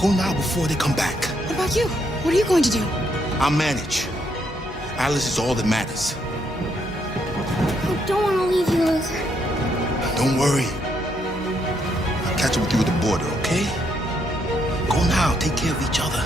Go now before they come back. What about you? What are you going to do? I'll manage. Alice is all that matters. I don't want to leave you, Luther. Don't worry. I'll catch up with you at the border, okay? Go now. Take care of each other.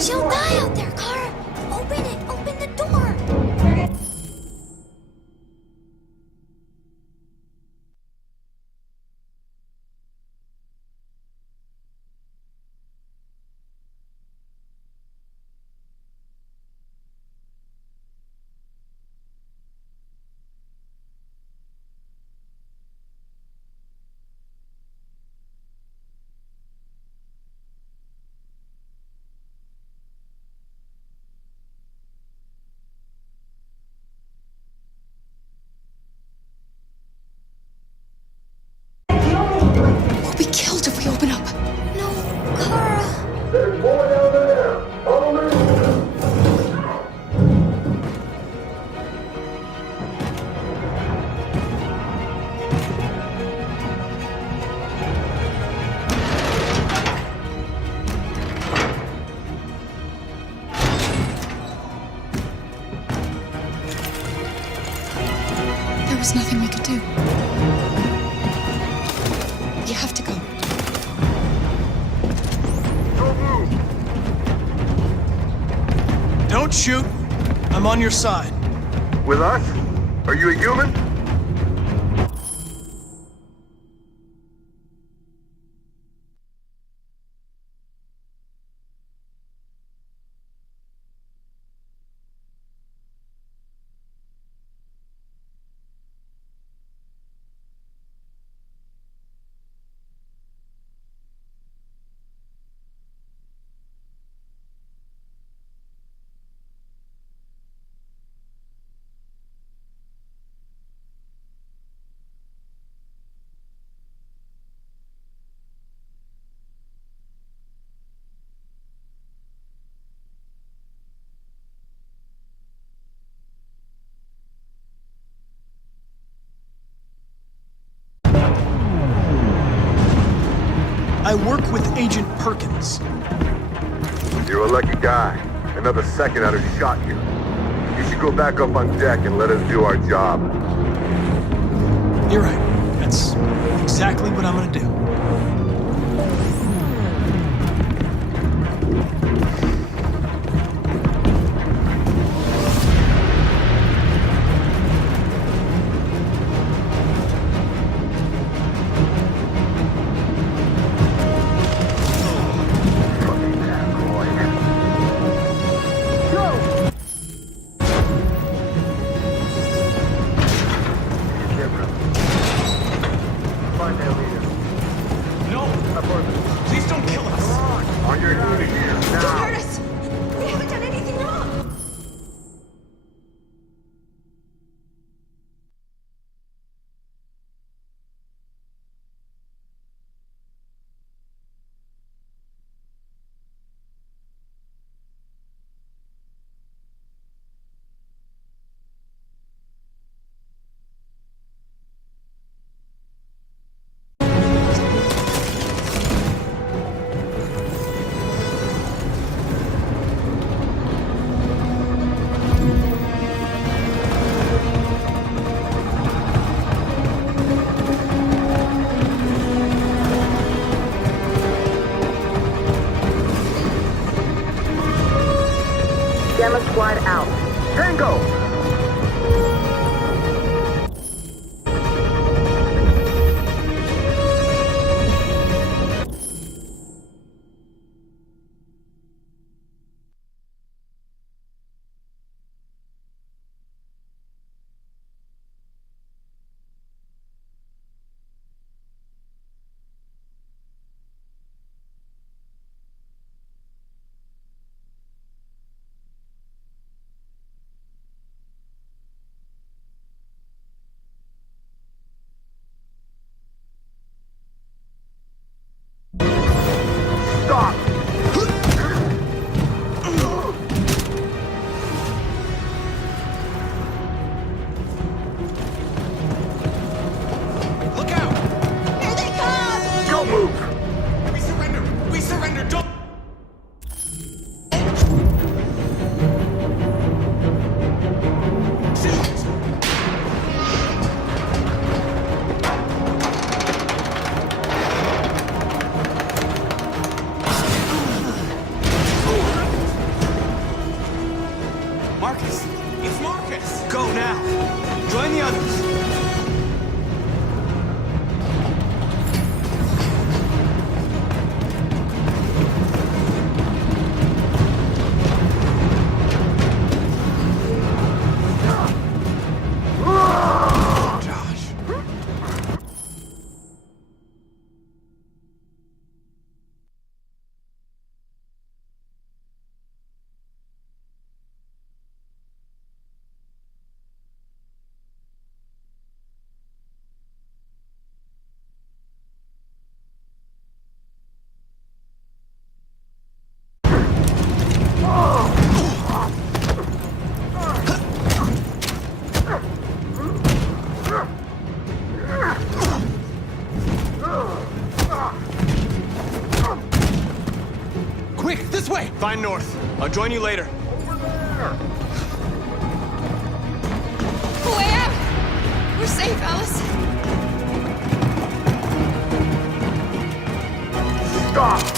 She'll die out Don't shoot. I'm on your side. With us? Are you a human? I work with Agent Perkins. You're a lucky guy. Another second I'd have shot you. You should go back up on deck and let us do our job. You're right. That's exactly what I'm gonna do. Gamma Squad out. Tango! Marcus! It's Marcus! Go now! Join the others! Quick, this way! Find north. I'll join you later. Way out! We're safe, Alice. Stop!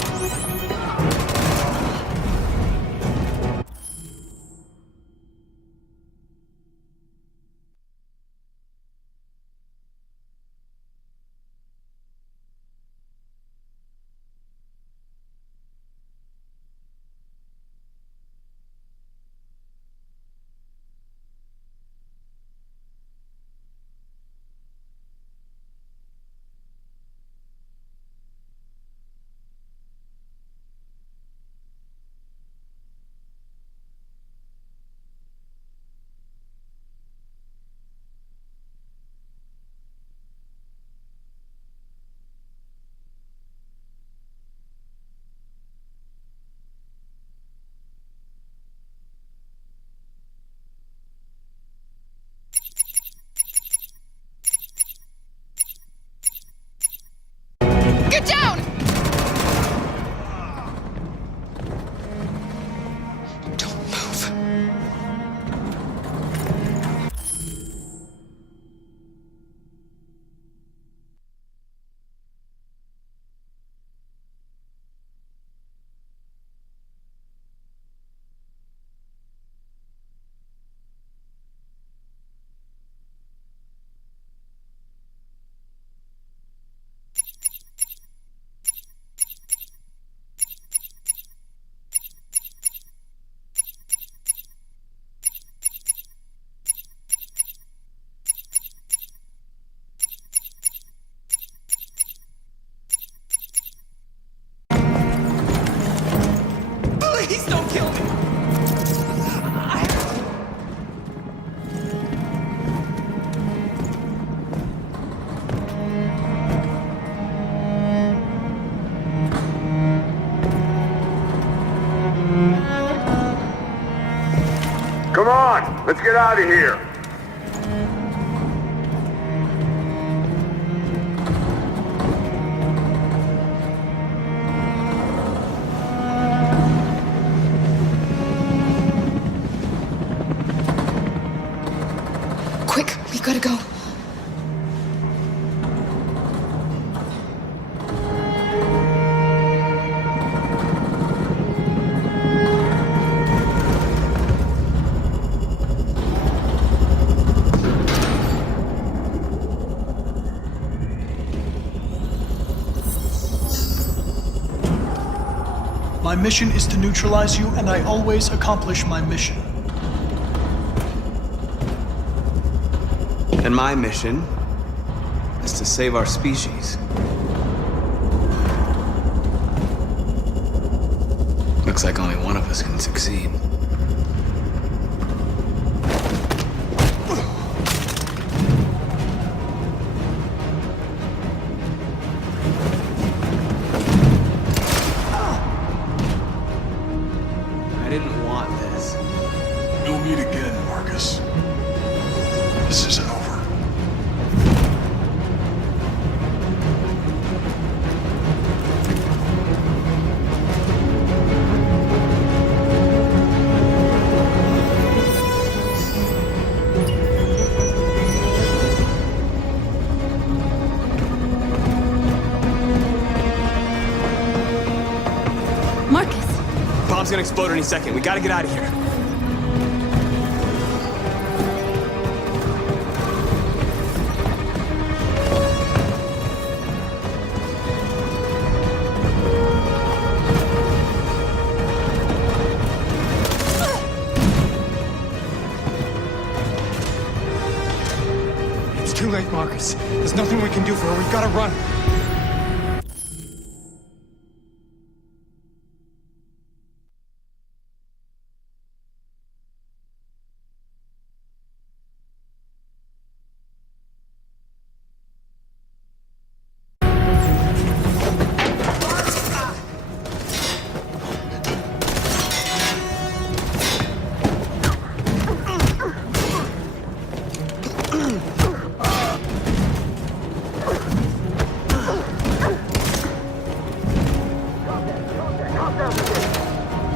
Let's get out of here. Quick, we gotta go. My mission is to neutralize you, and I always accomplish my mission. And my mission is to save our species. Looks like only one of us can succeed. I didn't want this. You'll meet again, Marcus. This isn't over. Marcus! Bomb's gonna explode any second. We gotta get out of here. It's too late, Marcus. There's nothing we can do for her. We've gotta run.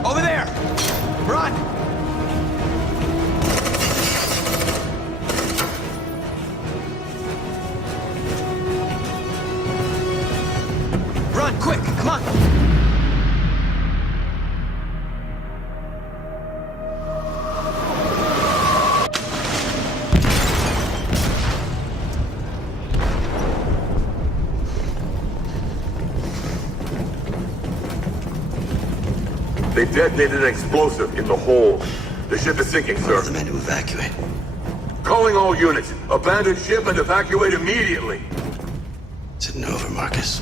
Over there! Run! Run, quick! Come on! They detonated an explosive in the hold. The ship is sinking, sir. The men to evacuate. Calling all units. Abandon ship and evacuate immediately. Is it over, Marcus?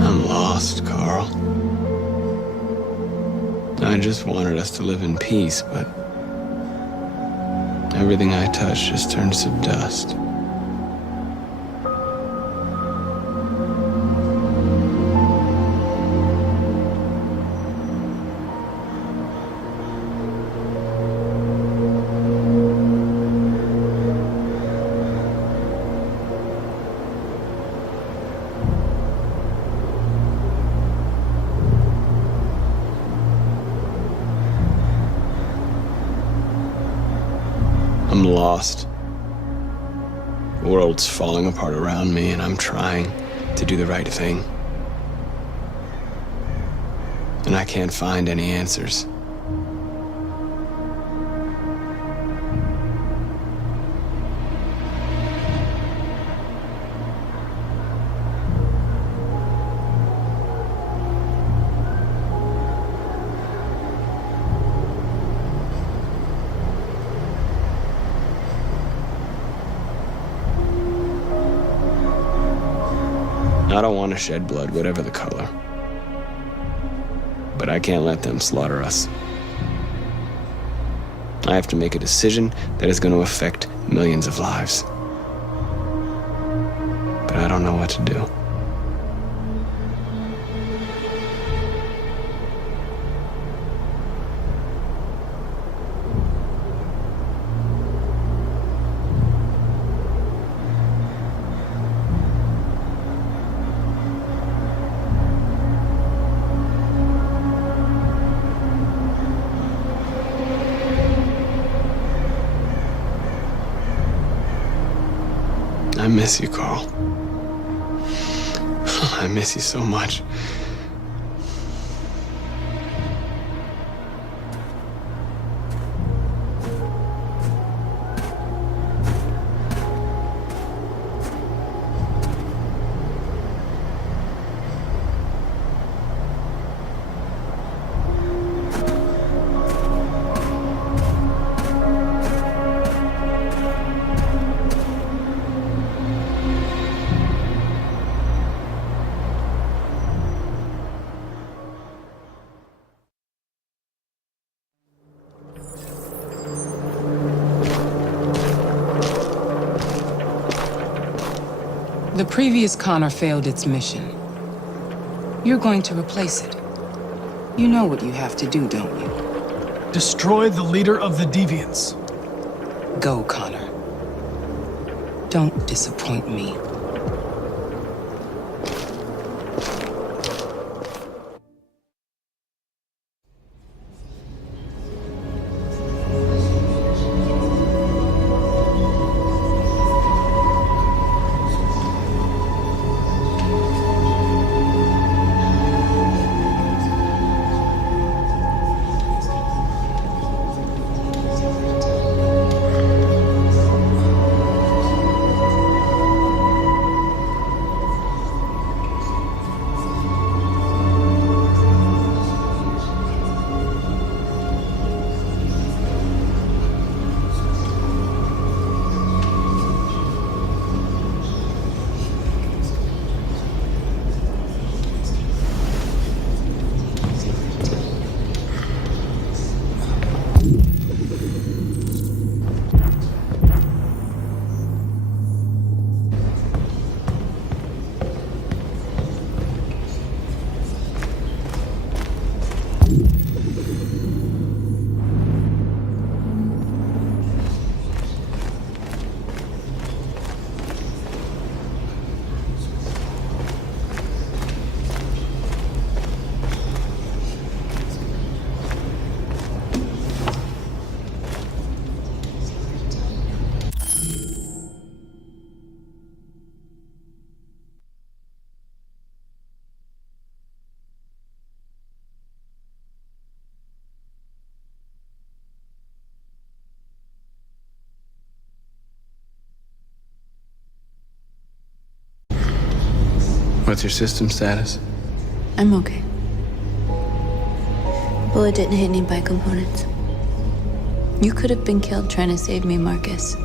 I'm lost, Carl. I just wanted us to live in peace, but everything I touch just turns to dust. I'm lost. The world's falling apart around me, and I'm trying to do the right thing. And I can't find any answers. I don't want to shed blood, whatever the color. But I can't let them slaughter us. I have to make a decision that is going to affect millions of lives. But I don't know what to do. I miss you, Carl. I miss you so much. The previous Connor failed its mission. You're going to replace it. You know what you have to do, don't you? Destroy the leader of the Deviants. Go, Connor. Don't disappoint me. What's your system status? I'm okay. Bullet didn't hit any bike components. You could have been killed trying to save me, Marcus.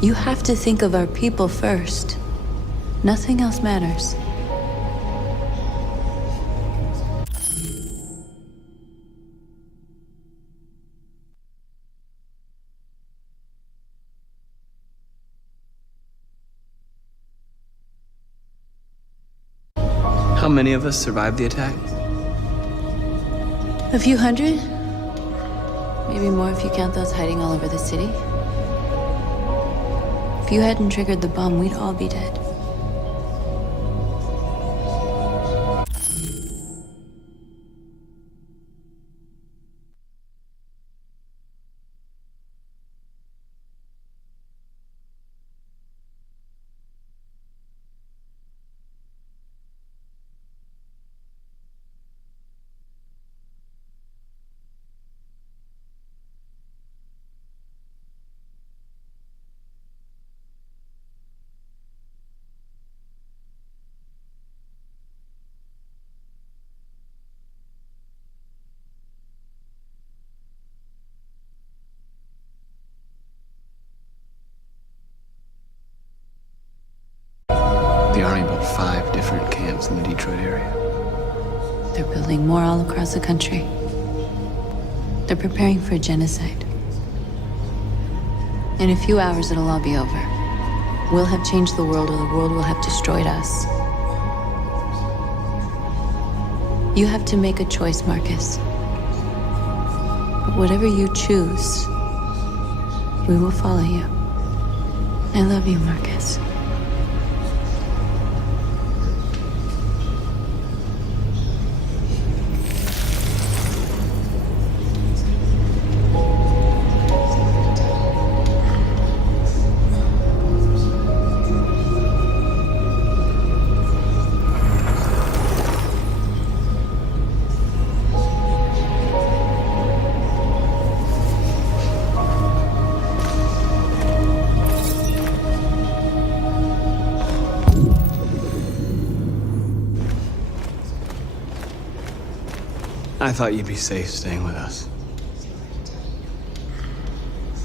You have to think of our people first. Nothing else matters. How many of us survived the attack? A few hundred? Maybe more if you count those hiding all over the city. If you hadn't triggered the bomb, we'd all be dead. The Army built 5 different camps in the Detroit area. They're building more all across the country. They're preparing for genocide. In a few hours, it'll all be over. We'll have changed the world, or the world will have destroyed us. You have to make a choice, Marcus. But whatever you choose, we will follow you. I love you, Marcus. I thought you'd be safe staying with us.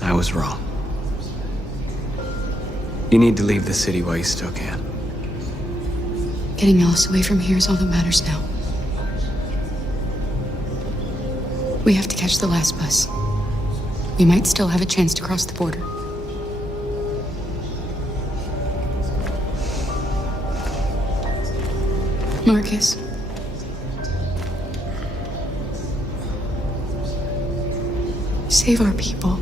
I was wrong. You need to leave the city while you still can. Getting Alice away from here is all that matters now. We have to catch the last bus. We might still have a chance to cross the border. Marcus. Save our people.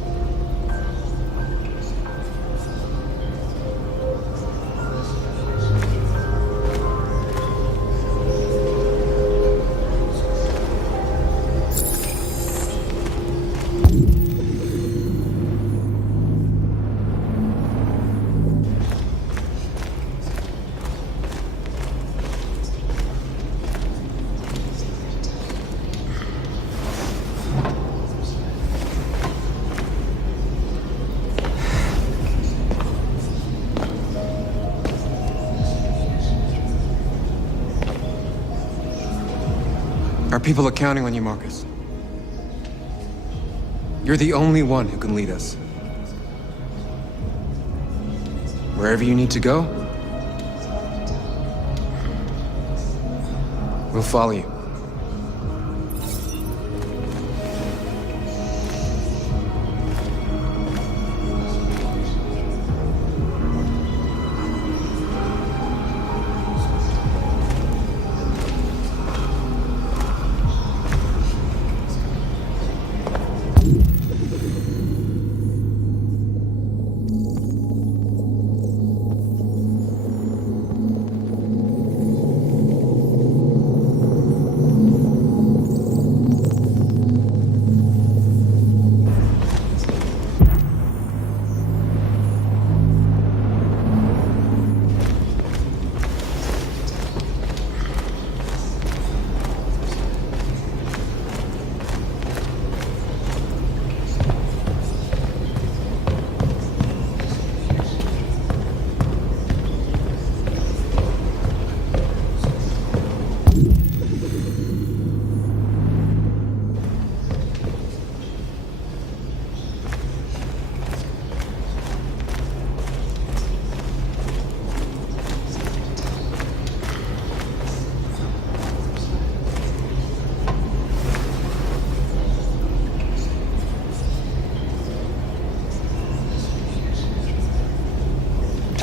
Our people are counting on you, Marcus. You're the only one who can lead us. Wherever you need to go, we'll follow you.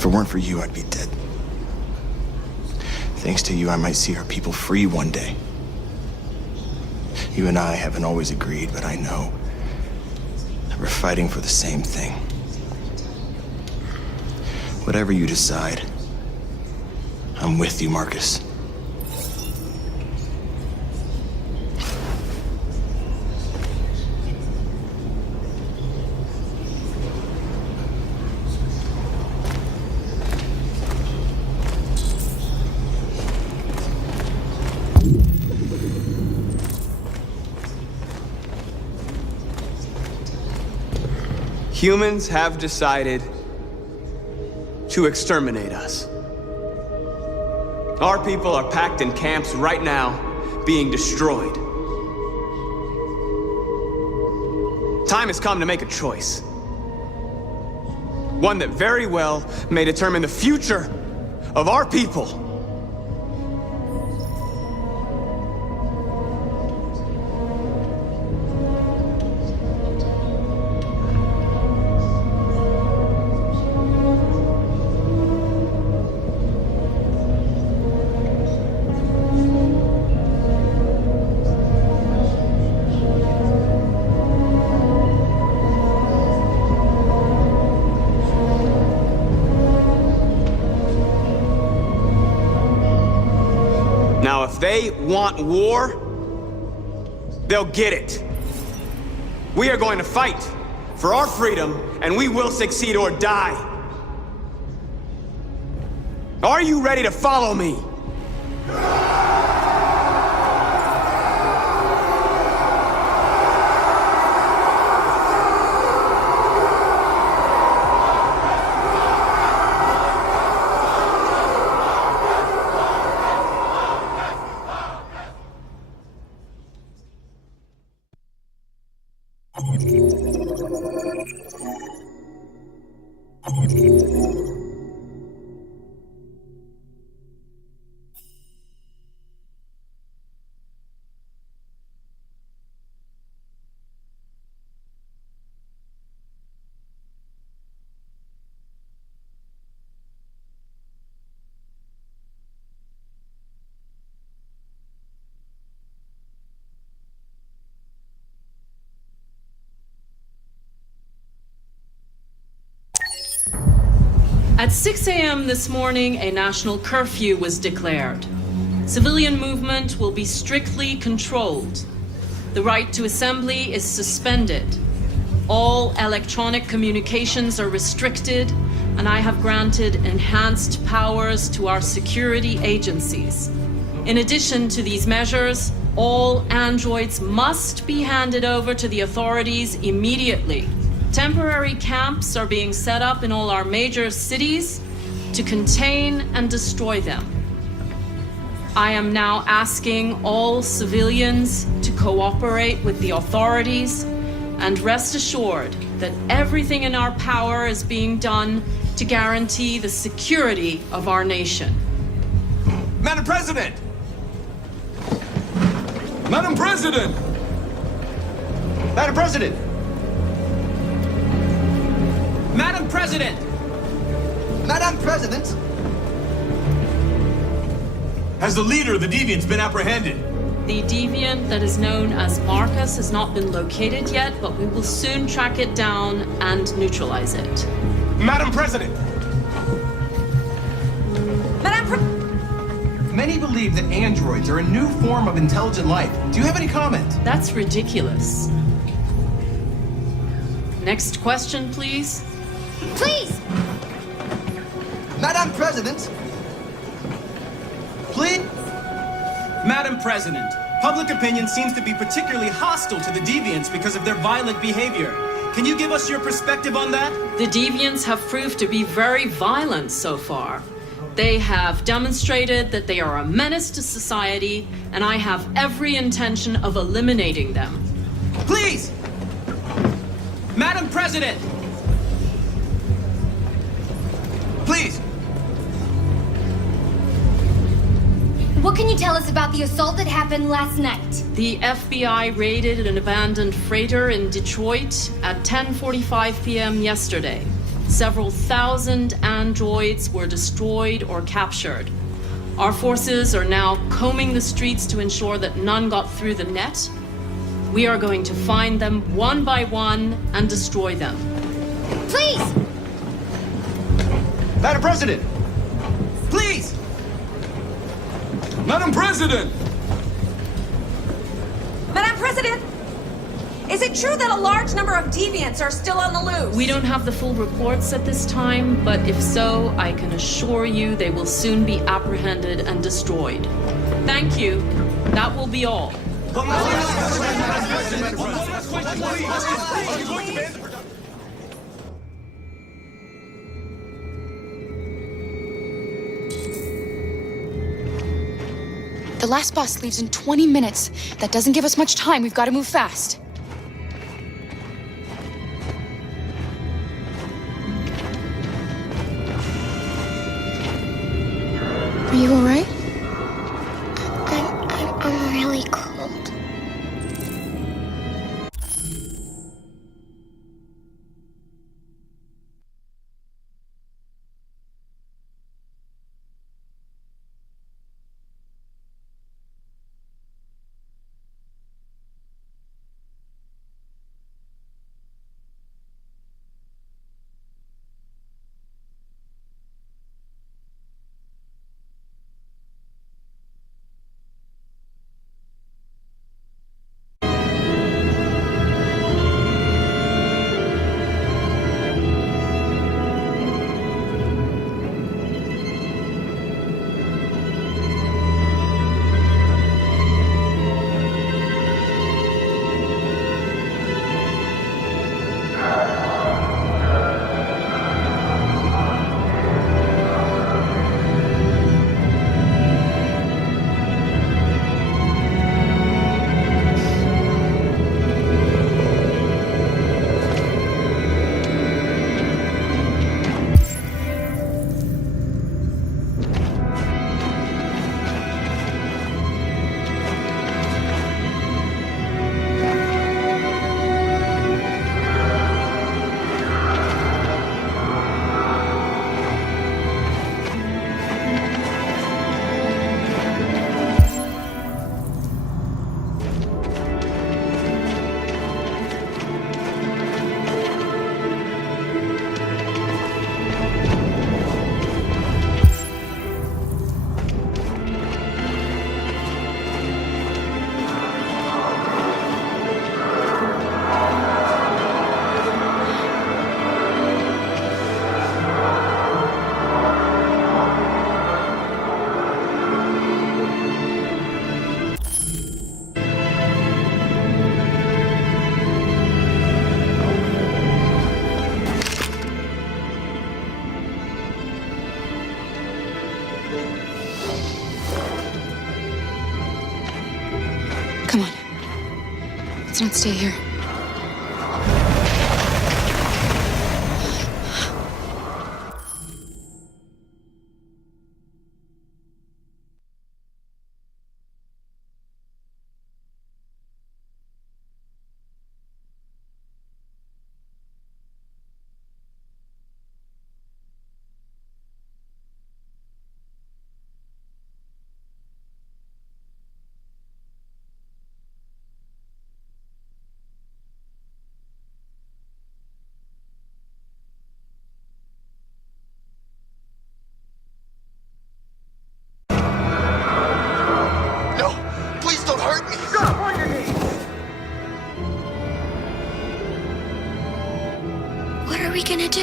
If it weren't for you, I'd be dead. Thanks to you, I might see our people free one day. You and I haven't always agreed, but I know that we're fighting for the same thing. Whatever you decide, I'm with you, Marcus. Humans have decided to exterminate us. Our people are packed in camps right now, being destroyed. Time has come to make a choice. One that very well may determine the future of our people. Now, if they want war, they'll get it. We are going to fight for our freedom, and we will succeed or die. Are you ready to follow me? At 6 a.m. this morning, a national curfew was declared. Civilian movement will be strictly controlled. The right to assembly is suspended. All electronic communications are restricted, and I have granted enhanced powers to our security agencies. In addition to these measures, all androids must be handed over to the authorities immediately. Temporary camps are being set up in all our major cities to contain and destroy them. I am now asking all civilians to cooperate with the authorities and rest assured that everything in our power is being done to guarantee the security of our nation. Madam President! Madam President! Madam President! Madam President! Madam President! Has the leader of the Deviants been apprehended? The deviant that is known as Marcus has not been located yet, but we will soon track it down and neutralize it. Madam President! Many believe that androids are a new form of intelligent life. Do you have any comment? That's ridiculous. Next question, please. Please! Madam President! Please? Madam President, public opinion seems to be particularly hostile to the Deviants because of their violent behavior. Can you give us your perspective on that? The Deviants have proved to be very violent so far. They have demonstrated that they are a menace to society, and I have every intention of eliminating them. Please! Madam President! Please! What can you tell us about the assault that happened last night? The FBI raided an abandoned freighter in Detroit at 10:45 p.m. yesterday. Several thousand androids were destroyed or captured. Our forces are now combing the streets to ensure that none got through the net. We are going to find them one by one and destroy them. Please! Madam President! Please! Madam President! Madam President! Is it true that a large number of deviants are still on the loose? We don't have the full reports at this time, but if so, I can assure you they will soon be apprehended and destroyed. Thank you. That will be all. The last bus leaves in 20 minutes. That doesn't give us much time. We've got to move fast. Are you all right? I'm really cold. Come on. Let's not stay here. What are we gonna do?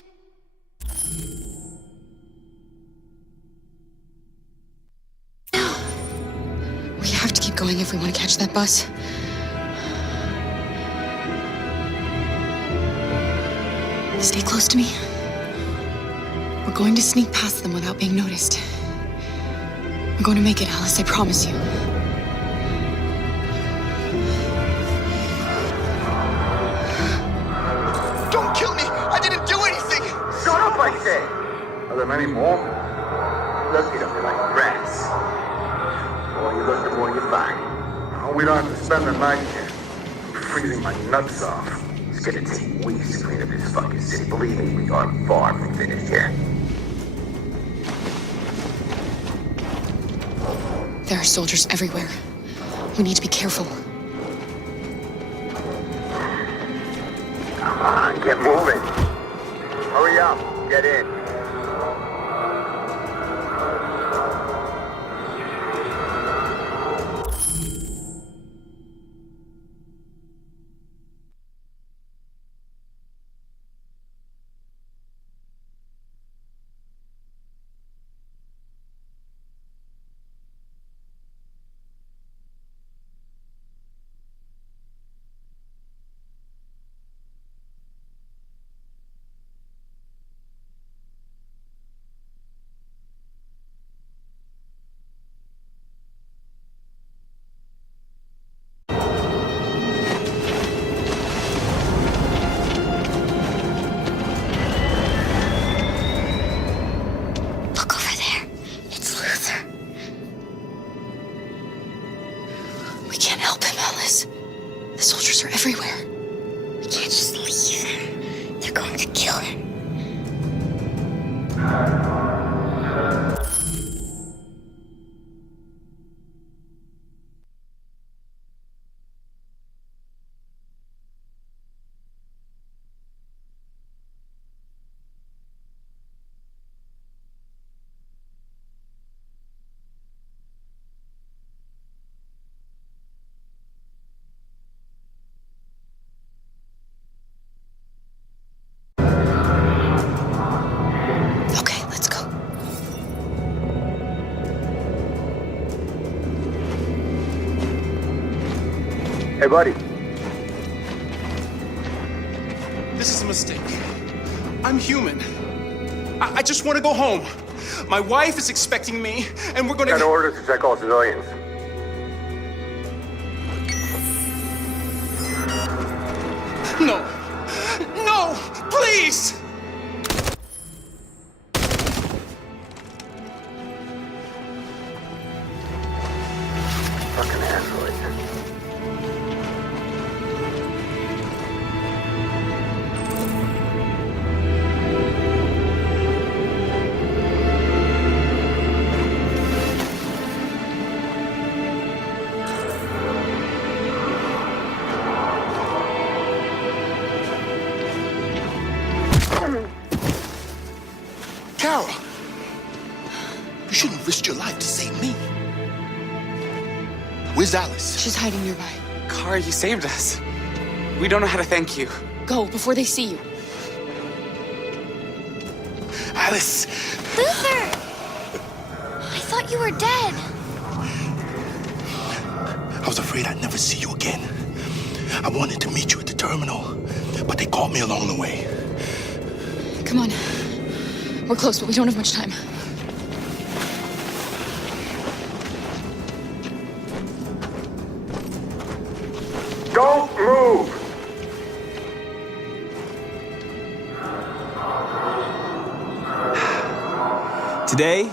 We have to keep going if we want to catch that bus. Stay close to me. We're going to sneak past them without being noticed. We're going to make it, Alice, I promise you. Don't kill me! I didn't do anything! Shut up, I say! Are there many more? Look at them like rats. The more you look, the more you find. Oh, we don't have to spend the night here. I'm freezing my nuts off. These gonna take weeks to clean up this fucking city. Believe me, we are far from finished here. There are soldiers everywhere. We need to be careful. Come on, get moving. Hurry up, get in. We can't help him, Alice. The soldiers are everywhere. We can't just leave him. They're going to kill him. Okay, let's go. Hey, buddy. This is a mistake. I'm human. I just want to go home. My wife is expecting me, and we're gonna... Got orders to check all civilians. No. No! Please! Fucking android. Kara! You shouldn't have risked your life to save me. Where's Alice? She's hiding nearby. Kara, you saved us. We don't know how to thank you. Go, before they see you. Alice! Luther! I thought you were dead. I was afraid I'd never see you again. I wanted to meet you at the terminal, but they caught me along the way. Come on. We're close, but we don't have much time. Don't move! Today,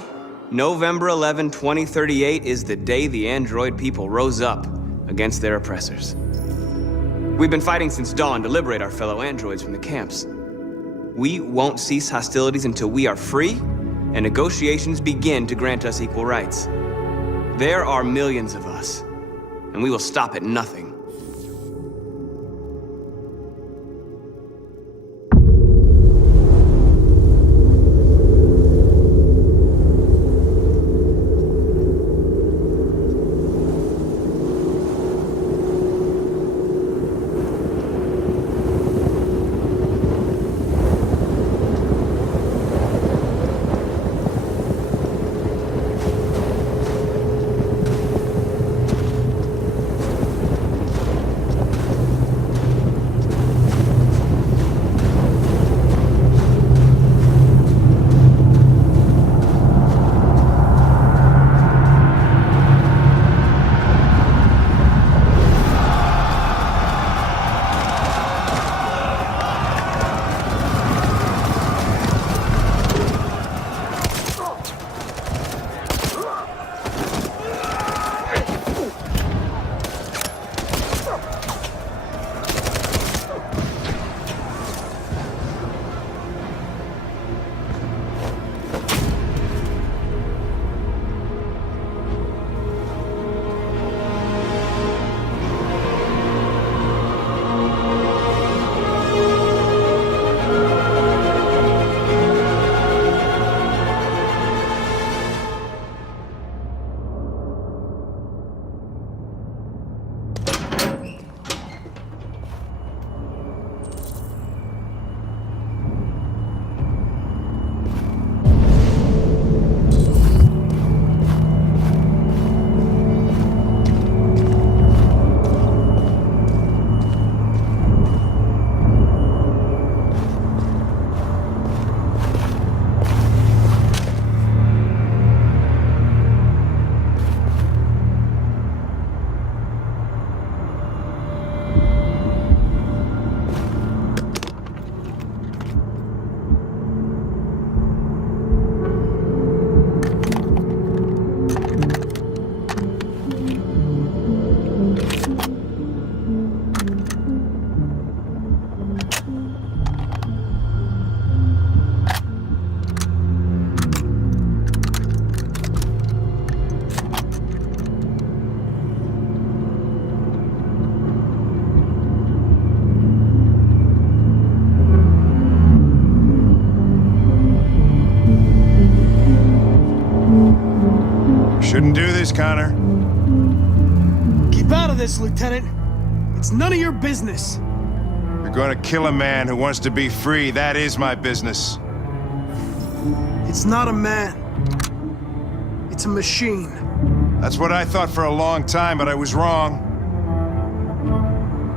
November 11, 2038, is the day the android people rose up against their oppressors. We've been fighting since dawn to liberate our fellow androids from the camps. We won't cease hostilities until we are free and negotiations begin to grant us equal rights. There are millions of us, and we will stop at nothing. Shouldn't do this, Connor. Keep out of this, Lieutenant. It's none of your business. You're gonna kill a man who wants to be free. That is my business. It's not a man. It's a machine. That's what I thought for a long time, but I was wrong.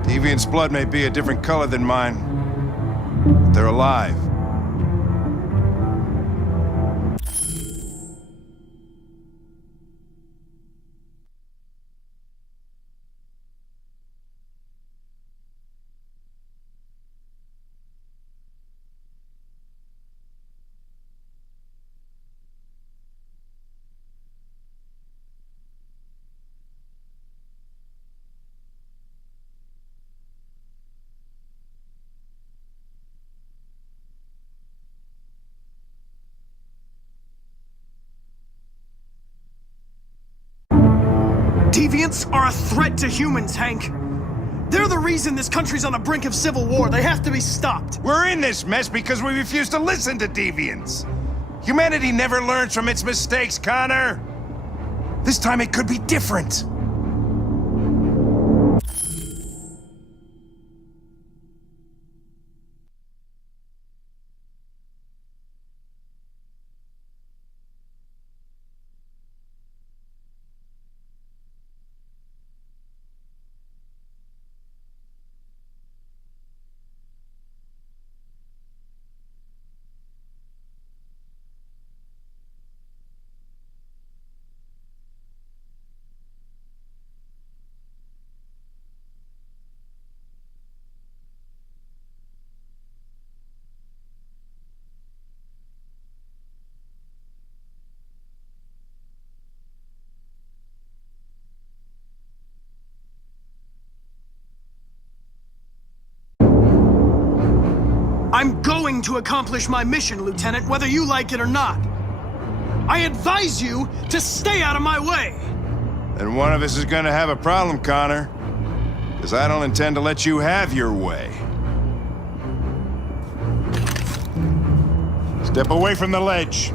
Deviant's blood may be a different color than mine, but they're alive. Deviants are a threat to humans, Hank. They're the reason this country's on the brink of civil war. They have to be stopped. We're in this mess because we refuse to listen to deviants. Humanity never learns from its mistakes, Connor. This time it could be different. I'm going to accomplish my mission, Lieutenant, whether you like it or not. I advise you to stay out of my way. And one of us is gonna have a problem, Connor. Because I don't intend to let you have your way. Step away from the ledge.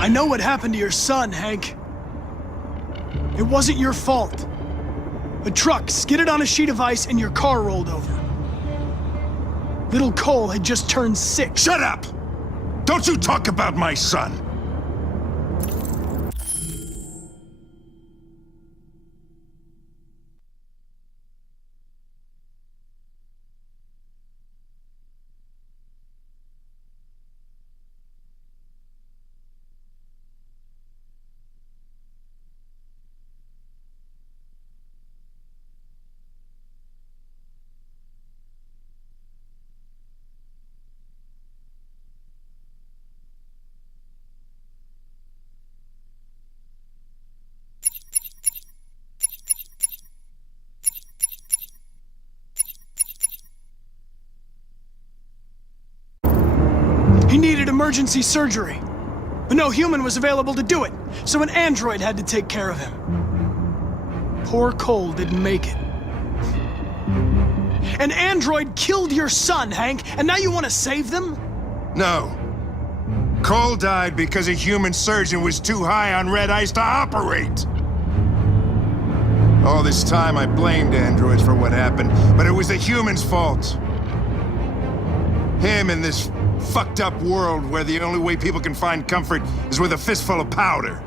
I know what happened to your son, Hank. It wasn't your fault. A truck skidded on a sheet of ice and your car rolled over. Little Cole had just turned 6. Shut up! Don't you talk about my son! He needed emergency surgery, but no human was available to do it, so an android had to take care of him. Poor Cole didn't make it. An android killed your son, Hank, and now you want to save them? No. Cole died because a human surgeon was too high on red ice to operate. All this time I blamed androids for what happened, but it was the humans' fault. Him in this fucked up world where the only way people can find comfort is with a fistful of powder.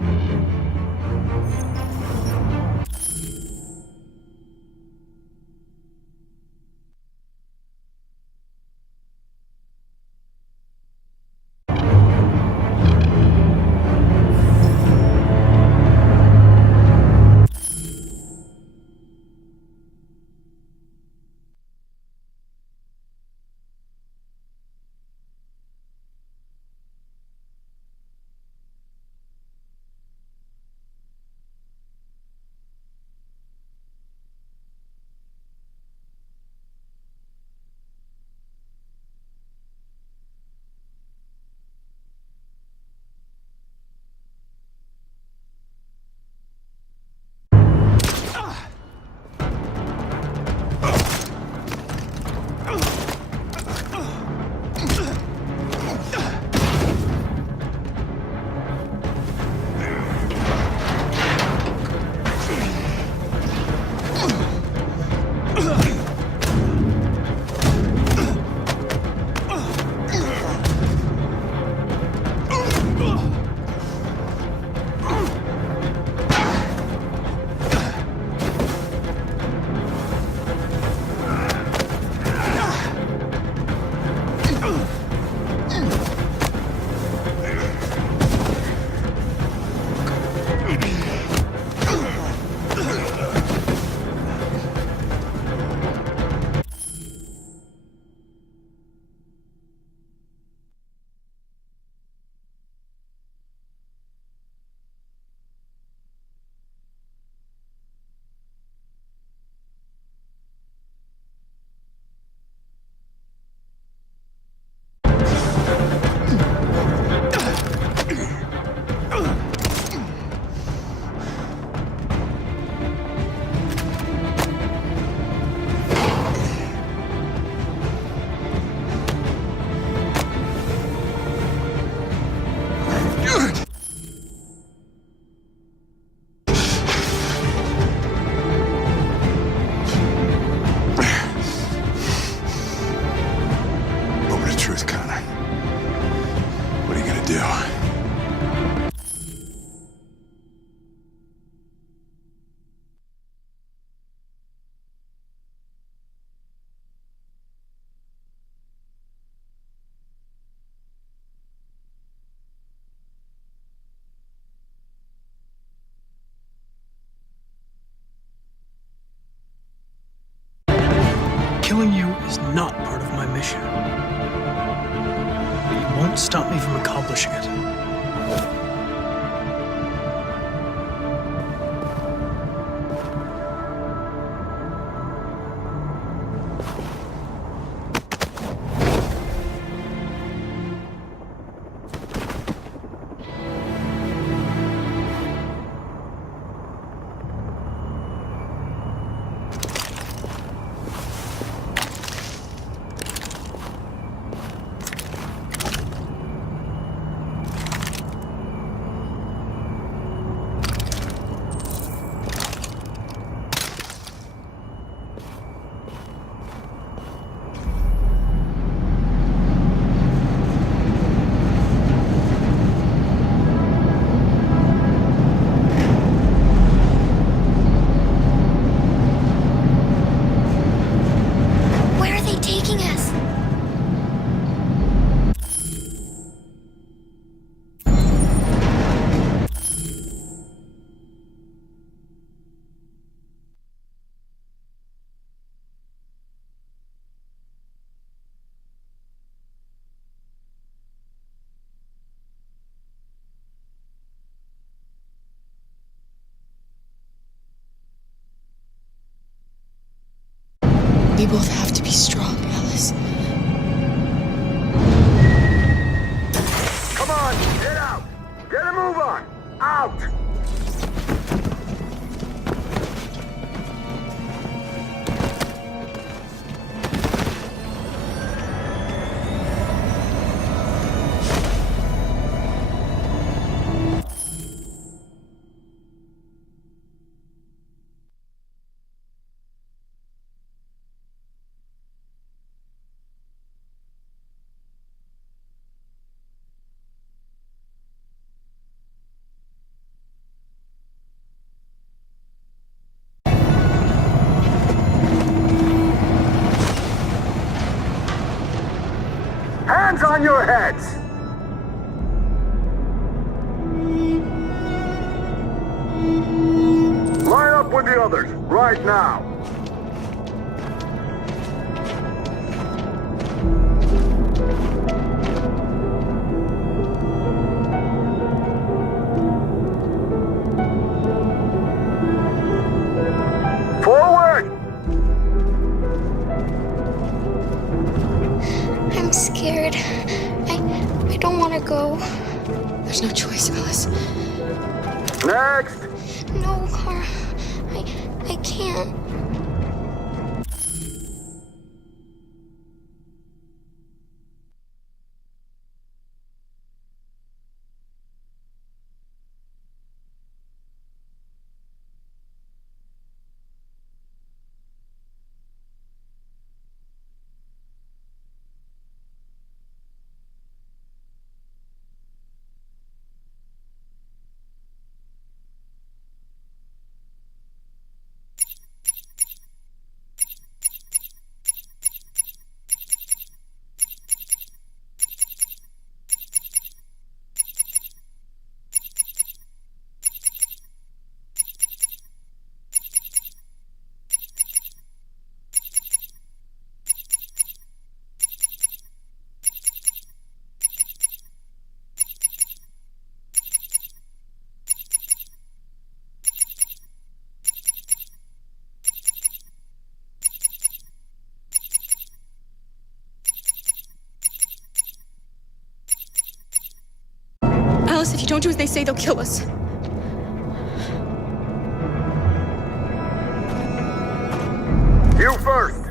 Killing you is not part of my mission. But you won't stop me from accomplishing it. We both have to be strong, Alice. Come on, get out! Get a move on! Out! Hands on your heads! Line up with the others, right now. Forward! I'm scared. I don't want to go. There's no choice, Alice. Next! No, Kara. I can't. Alice, if you don't do as they say, they'll kill us. You first!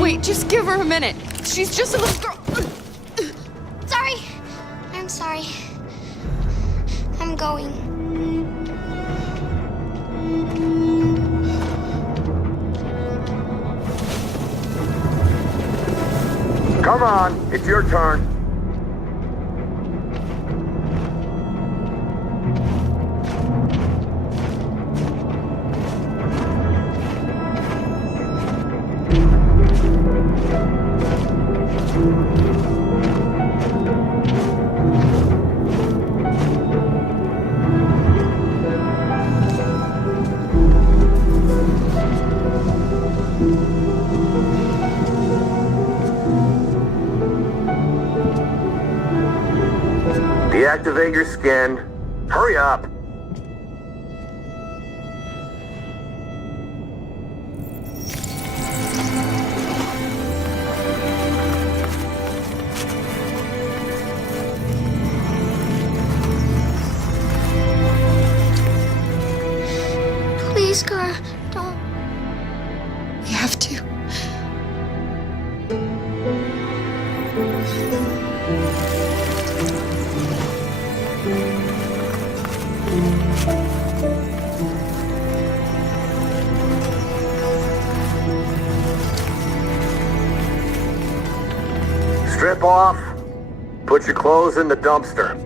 Wait, just give her a minute. She's just a little girl. Sorry. I'm sorry. I'm going. Come on, it's your turn. Deactivate your skin. Hurry up. Please, Kara, don't. We have to. Strip off. Put your clothes in the dumpster.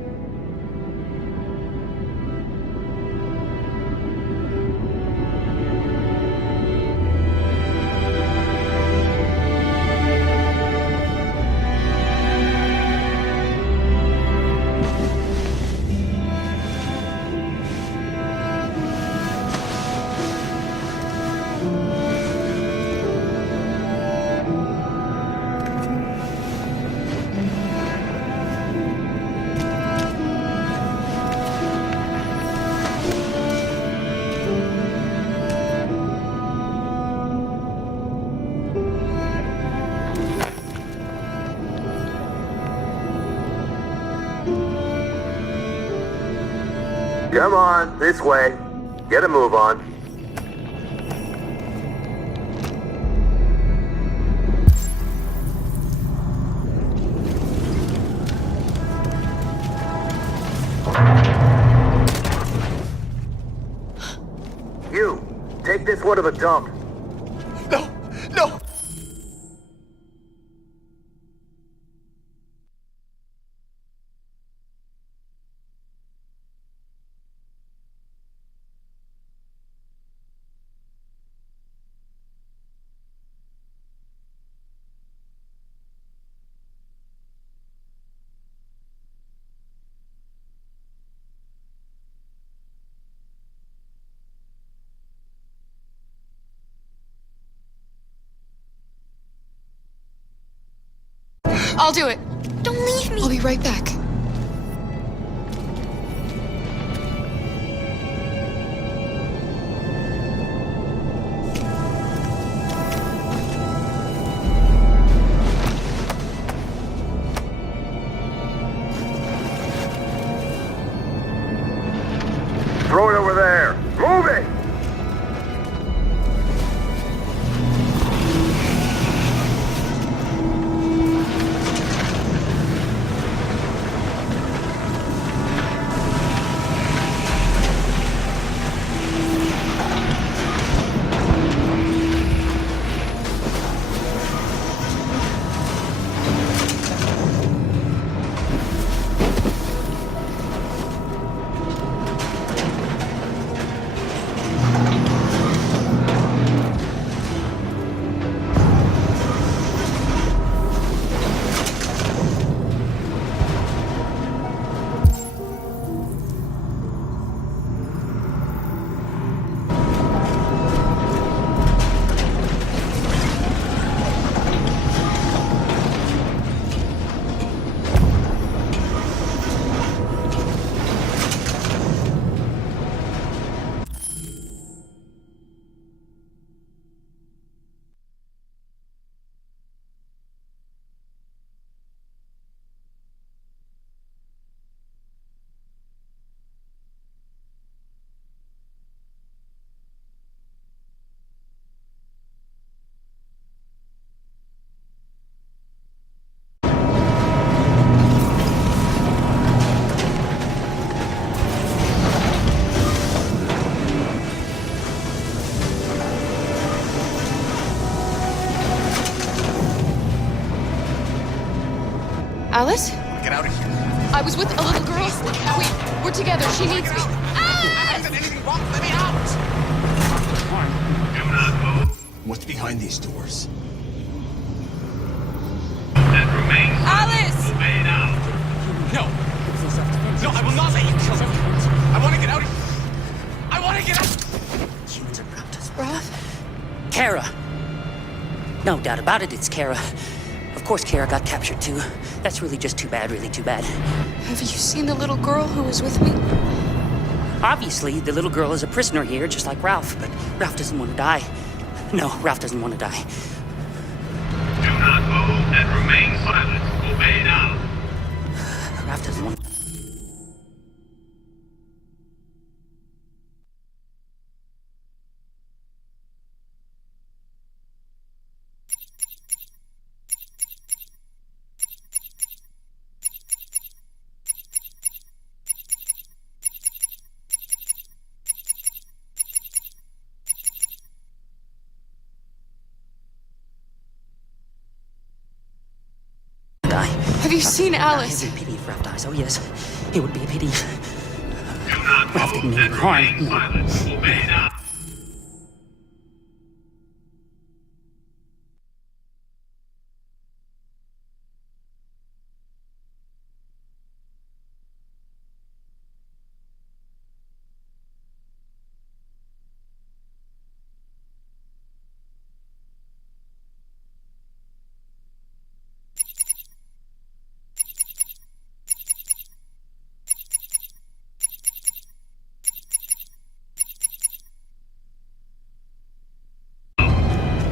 Come on, this way. Get a move on. You, take this one to the dump. No! No! I'll do it. Don't leave me. I'll be right back. Throw it over there. Move it! Alice? Get out of here. I was with a little girl. We're together. She needs me. I haven't done anything wrong. Let me out! Do not move. What's behind these doors? That remains. Alice! Obey now. No! No, I will not let you kill me. I want to get out of here. I want to get out! Humans are around us. Raph? Kara. No doubt about it, it's Kara. Of course Kara got captured too. That's really just too bad, really too bad. Have you seen the little girl who was with me? Obviously, the little girl is a prisoner here, just like Ralph, but Ralph doesn't want to die. No, Ralph doesn't want to die. Do not move and remain silent. Obey now. Ralph doesn't want. Have you seen Alice? It would be a pity if Ralph dies. Oh yes, it would be a pity. Do not Ralph didn't move mean and harm. remain silent. Obey now.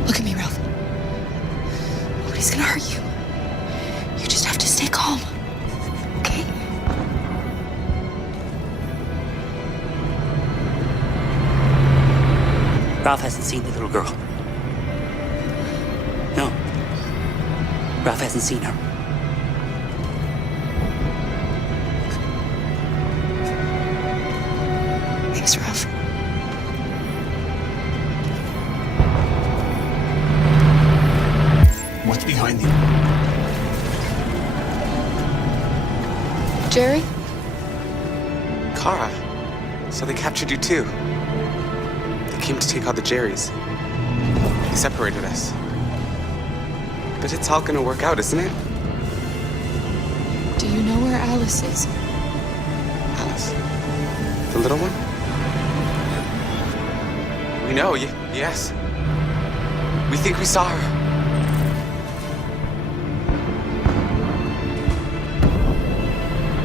Look at me, Ralph. Nobody's gonna hurt you. You just have to stay calm. Okay? Ralph hasn't seen the little girl. No. Ralph hasn't seen her. Thanks, Ralph. What's behind you? Jerry? Kara. So they captured you too. They came to take out the Jerrys. They separated us. But it's all gonna work out, isn't it? Do you know where Alice is? Alice? The little one? We know, yes. We think we saw her.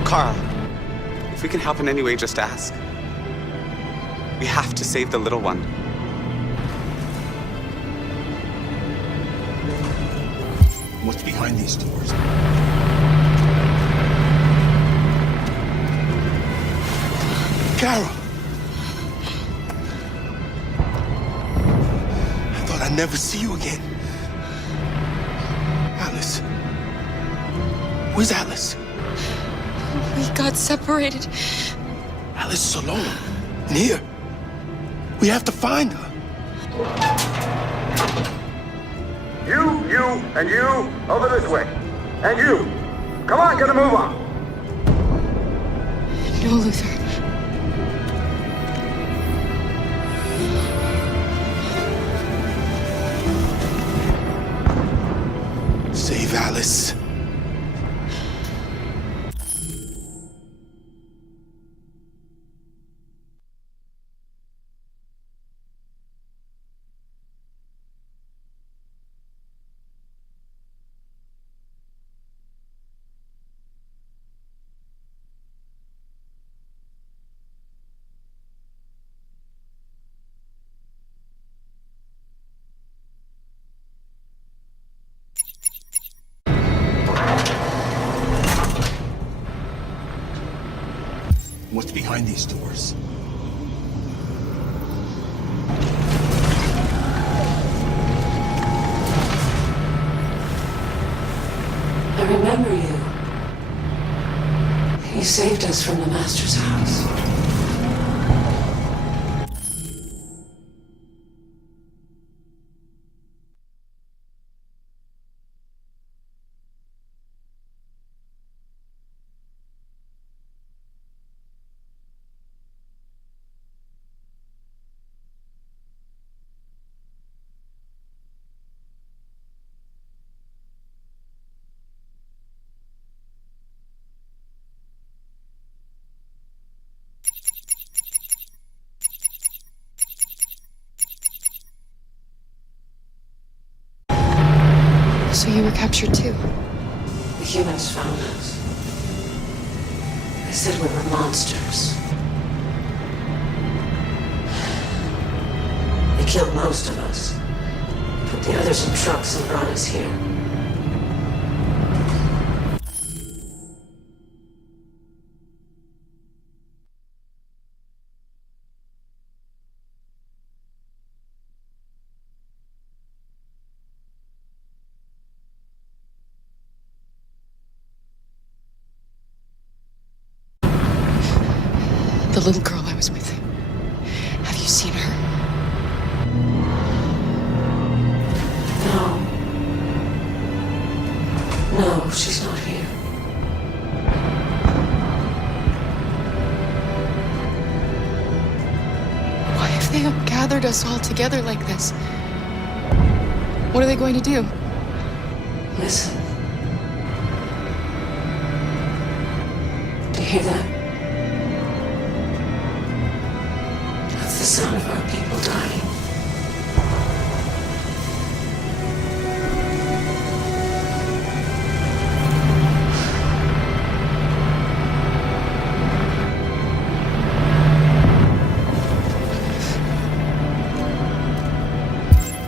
Kara, if we can help in any way, just ask. We have to save the little one. What's behind these doors? Carol! I thought I'd never see you again. Alice. Where's Alice? We got separated. Alice is alone. And here. We have to find her. You, and you, over this way. And you. Come on, get a move on. No, Luther. Save Alice. What's behind these doors? I remember you. You saved us from the Master's house. So you were captured too? The humans found us. They said we were monsters. They killed most of us. Put the others in trucks and brought us here. The little girl I was with. Have you seen her? No. No, she's not here. Why have they gathered us all together like this? What are they going to do? Listen. Do you hear that? That's the sound of our people dying.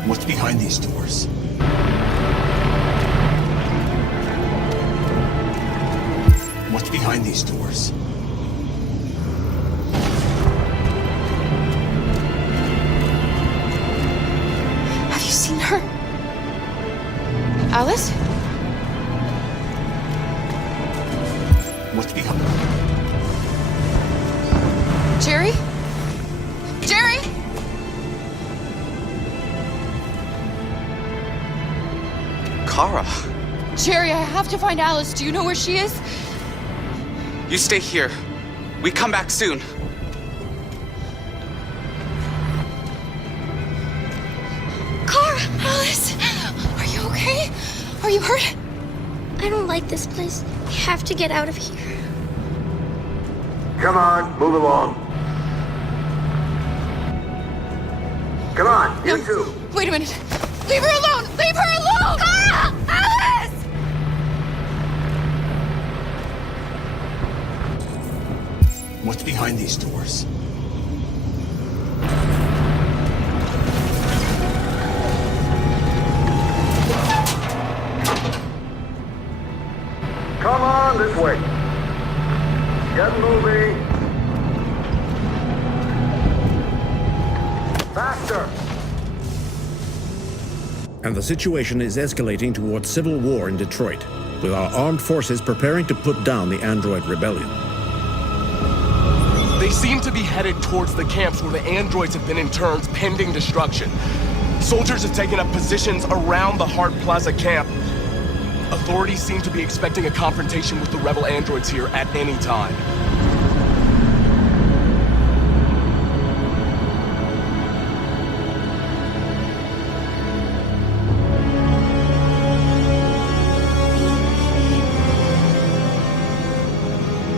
What's behind these doors? What's behind these doors? you seen her? Alice? What's behind? Jerry? Jerry? Kara, Jerry, I have to find Alice. Do you know where she is? you stay here. We come back soon. Kara! Alice! Are you okay? Are you hurt? I don't like this place. We have to get out of here. Come on, move along. Come on, you two. Wait a minute. Leave her alone! Leave her alone! Kara! Alice! What's behind these doors? Come on, this way. Get moving. Faster. And the situation is escalating towards civil war in Detroit, with our armed forces preparing to put down the android rebellion. They seem to be headed towards the camps where the androids have been interned pending destruction. Soldiers have taken up positions around the Hart Plaza camp. Authorities seem to be expecting a confrontation with the rebel androids here at any time.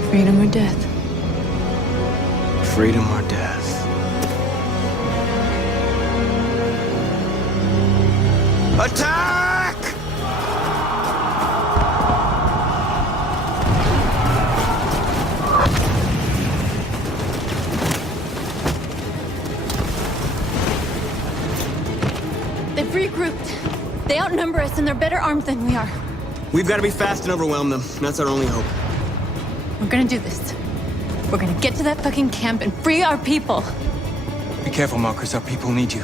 Freedom or death? Freedom or death? Attack! They've regrouped. They outnumber us and they're better armed than we are. We've got to be fast and overwhelm them. That's our only hope. We're gonna do this. We're gonna get to that fucking camp and free our people. Be careful, Marcus. Our people need you.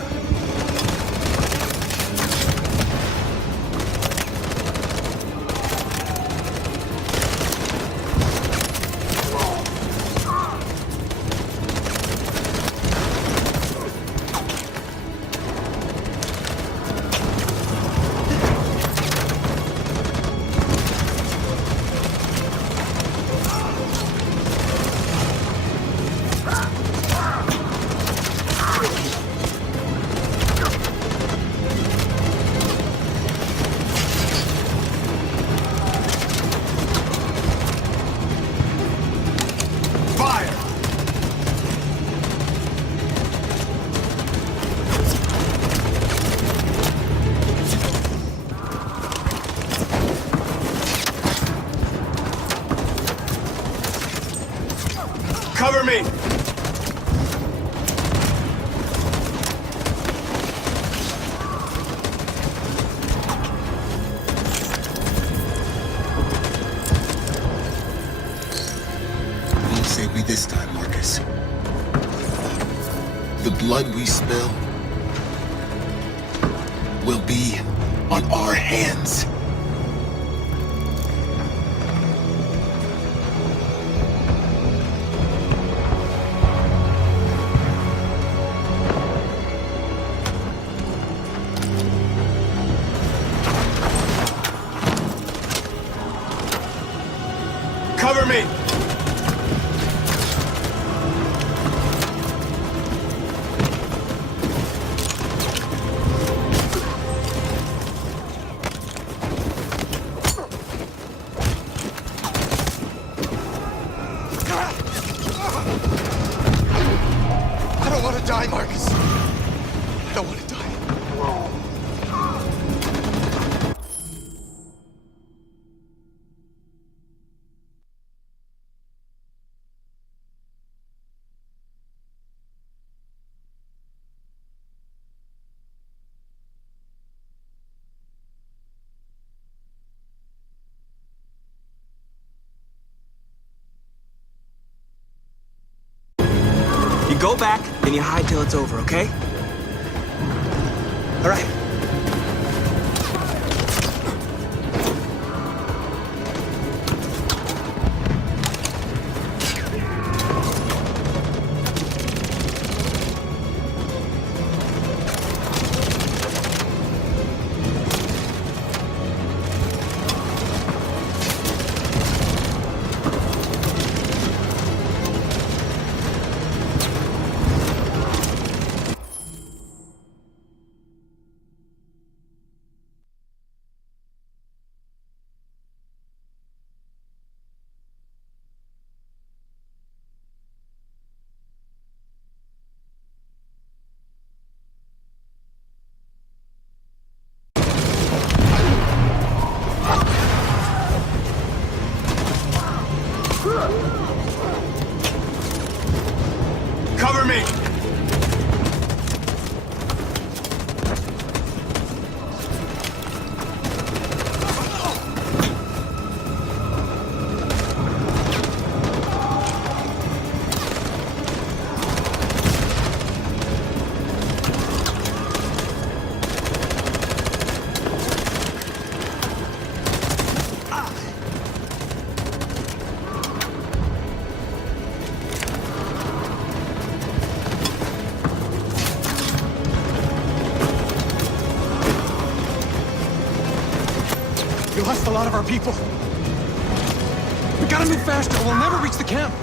Cover me! Won't save me this time, Marcus. The blood we spill will be on our hands. Cover me! I don't want to die, Marcus. I don't want to die. You go back, then you hide till it's over, okay? All right, We lost a lot of our people. We gotta move faster, or we'll never reach the camp.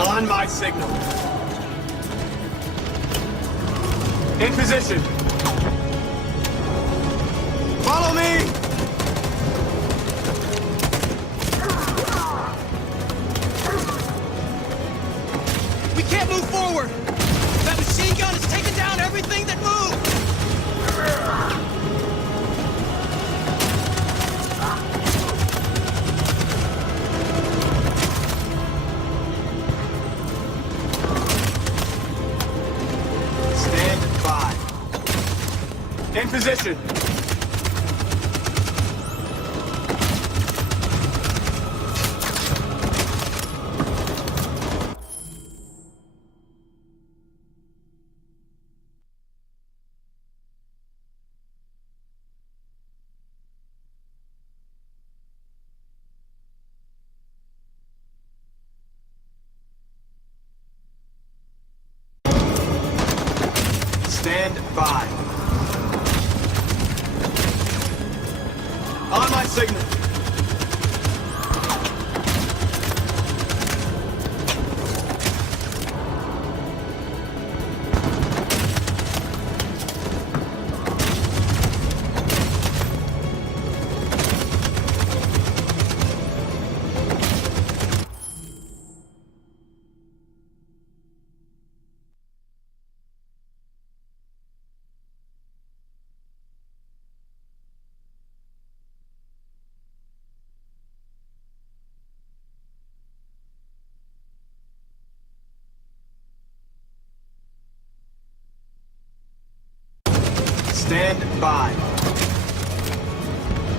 On my signal. In position. Follow me! We can't move forward! That machine gun is taking down everything that moves! In position. Stand by. On my signal. Stand by.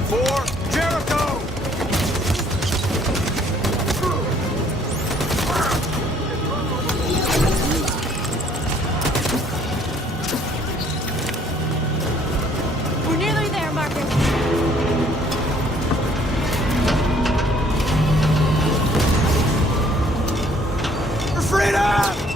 For Jericho! We're nearly there, Marcus. For freedom!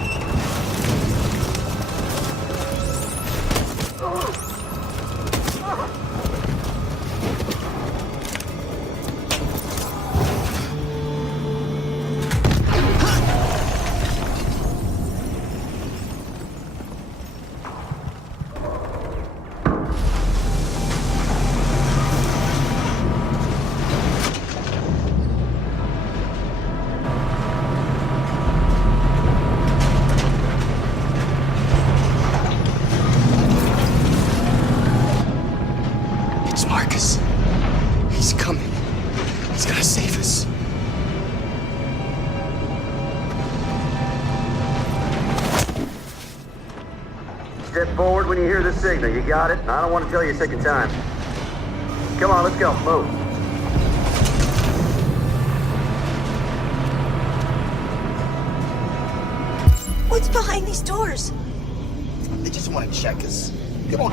He's gonna save us. Step forward when you hear the signal. You got it? I don't want to tell you a second time. Come on, let's go. Move. What's behind these doors? They just want to check us. Come on.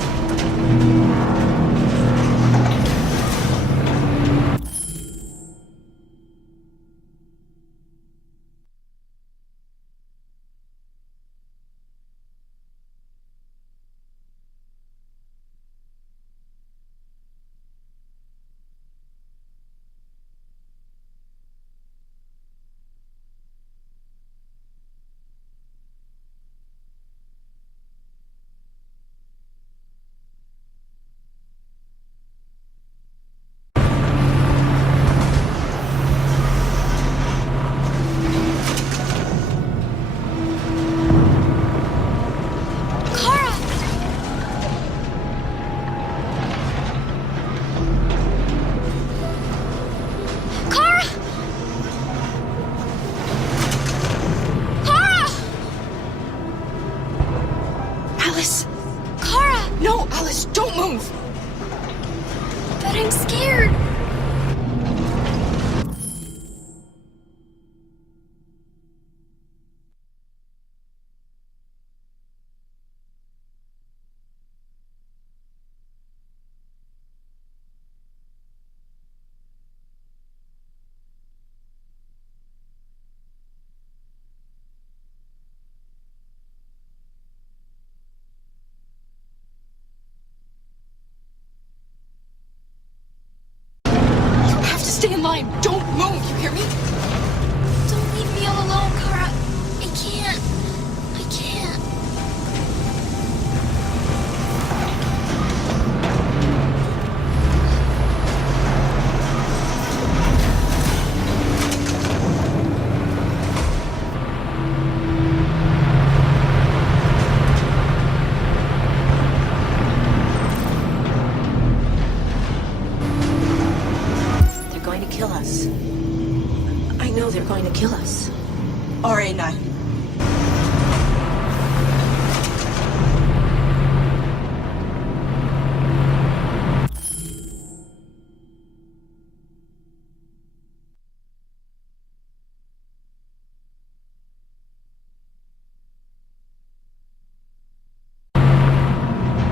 Alice! Kara! No, Alice, don't move! But I'm scared. You have to stay in line. Don't move, you hear me? Don't leave me all alone, Kara. I can't. I can't. They're going to kill us. I know they're going to kill us. RA9.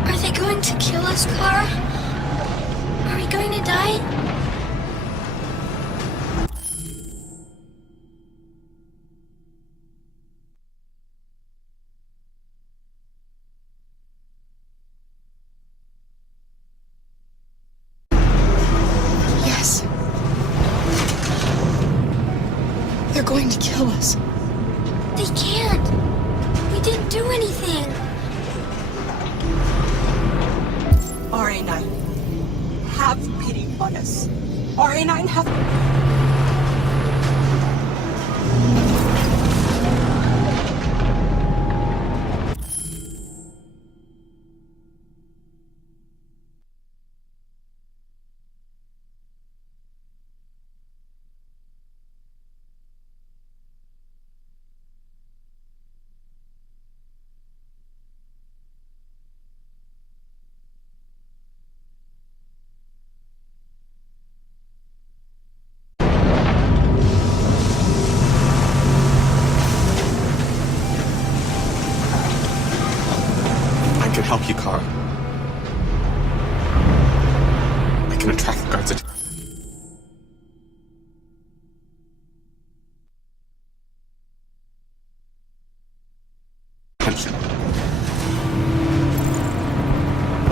Are they going to kill us, Kara? Are we going to die? Yes. They're going to kill us. They can't. We didn't do anything. RA9. Have pity on us. RA9, have... I can help you, Kara. I can attract the guards' attention.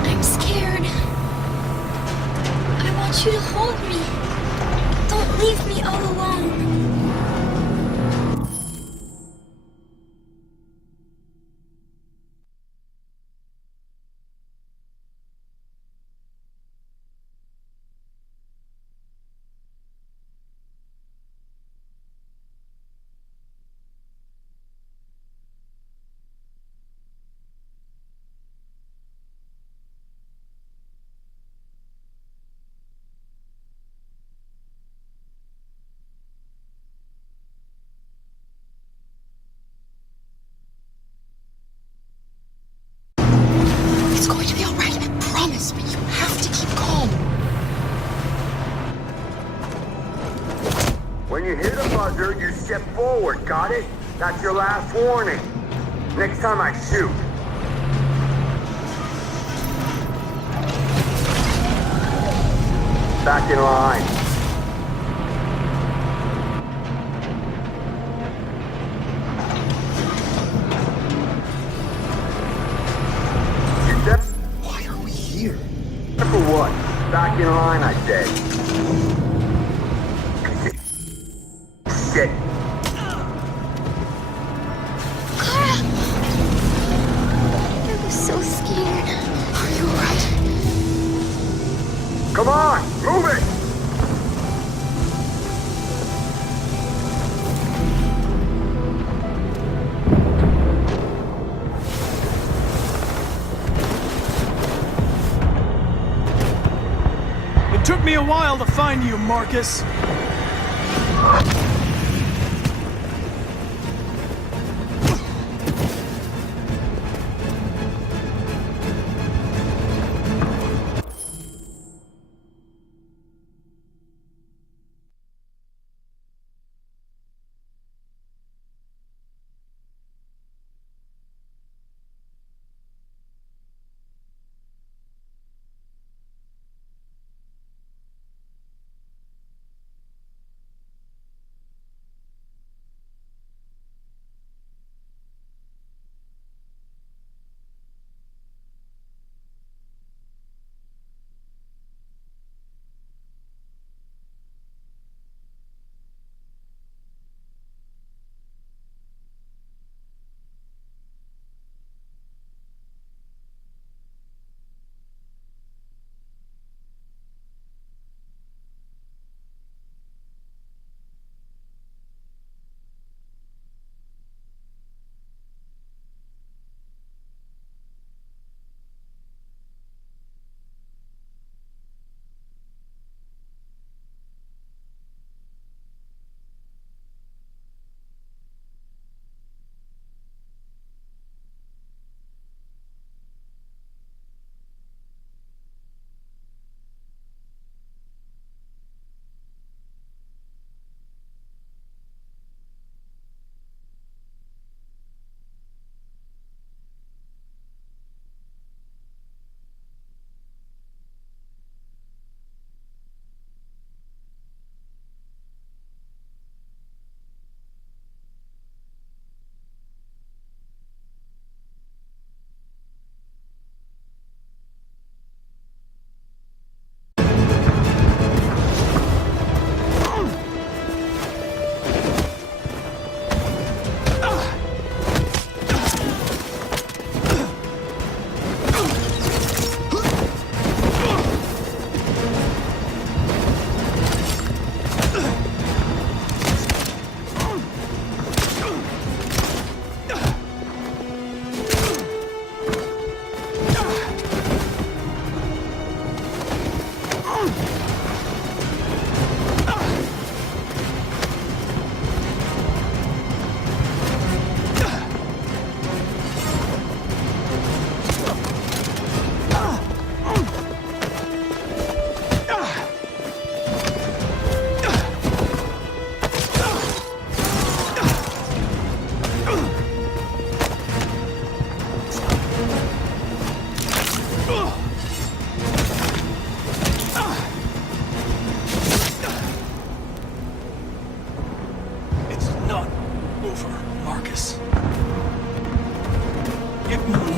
I'm scared. I want you to hold me. Don't leave me all alone. When you hear the buzzer, you step forward, got it? That's your last warning. Next time I shoot. Back in line. Why are we here? For what? Back in line, I said. Shit. Kara! I was so scared. Are you alright? Come on, move it! It took me a while to find you, Marcus.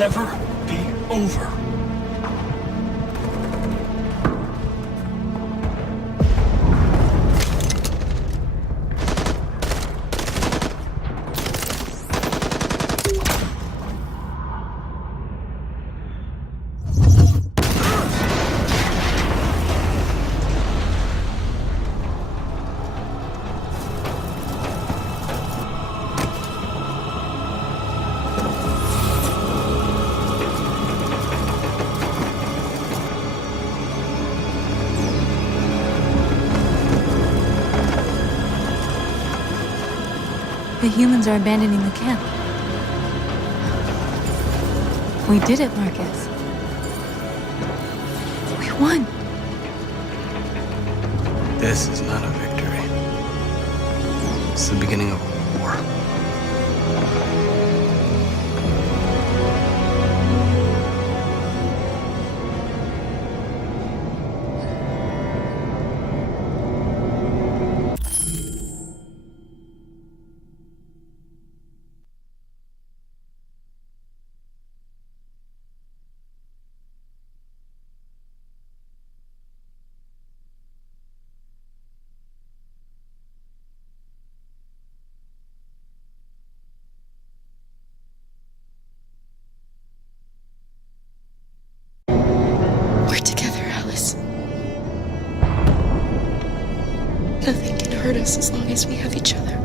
never be over. The humans are abandoning the camp. We did it, Marcus. We won. This is not a victory. It's the beginning of a war. We're together, Alice. Nothing can hurt us as long as we have each other.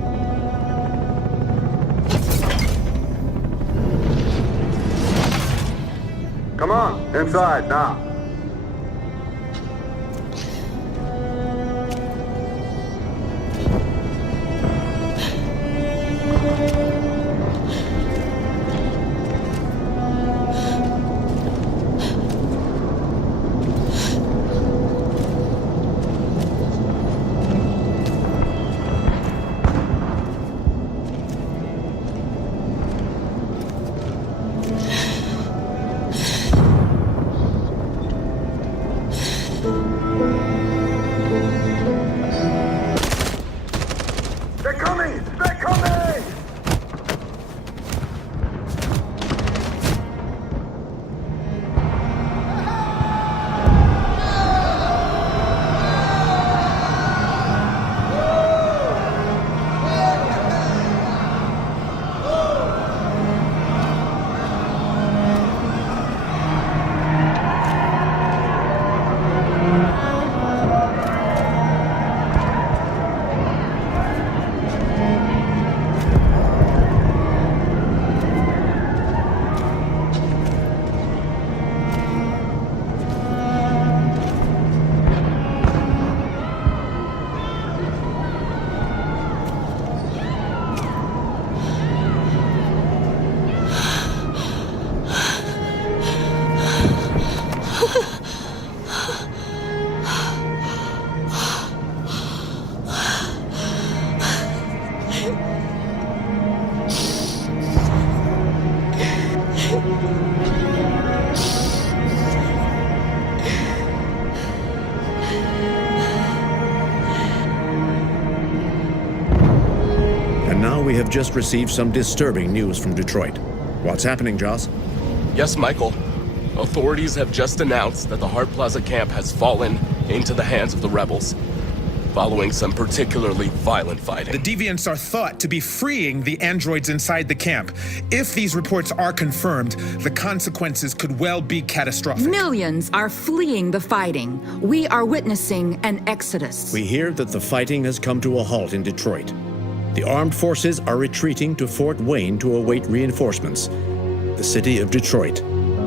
Come on, inside now. They're coming! They're coming! And now we have just received some disturbing news from Detroit. What's happening, Joss? Yes, Michael. Authorities have just announced that the Hart Plaza camp has fallen into the hands of the rebels, following some particularly violent fighting. The deviants are thought to be freeing the androids inside the camp. If these reports are confirmed, the consequences could well be catastrophic. Millions are fleeing the fighting. We are witnessing an exodus. We hear that the fighting has come to a halt in Detroit. The armed forces are retreating to Fort Wayne to await reinforcements. The city of Detroit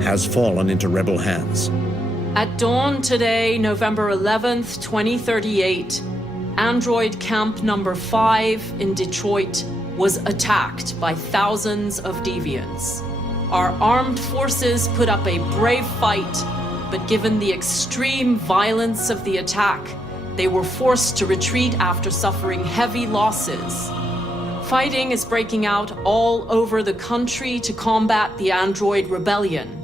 has fallen into rebel hands. At dawn today, November 11th, 2038, Android Camp Number 5 in Detroit was attacked by thousands of deviants. Our armed forces put up a brave fight, but given the extreme violence of the attack, they were forced to retreat after suffering heavy losses. Fighting is breaking out all over the country to combat the Android rebellion.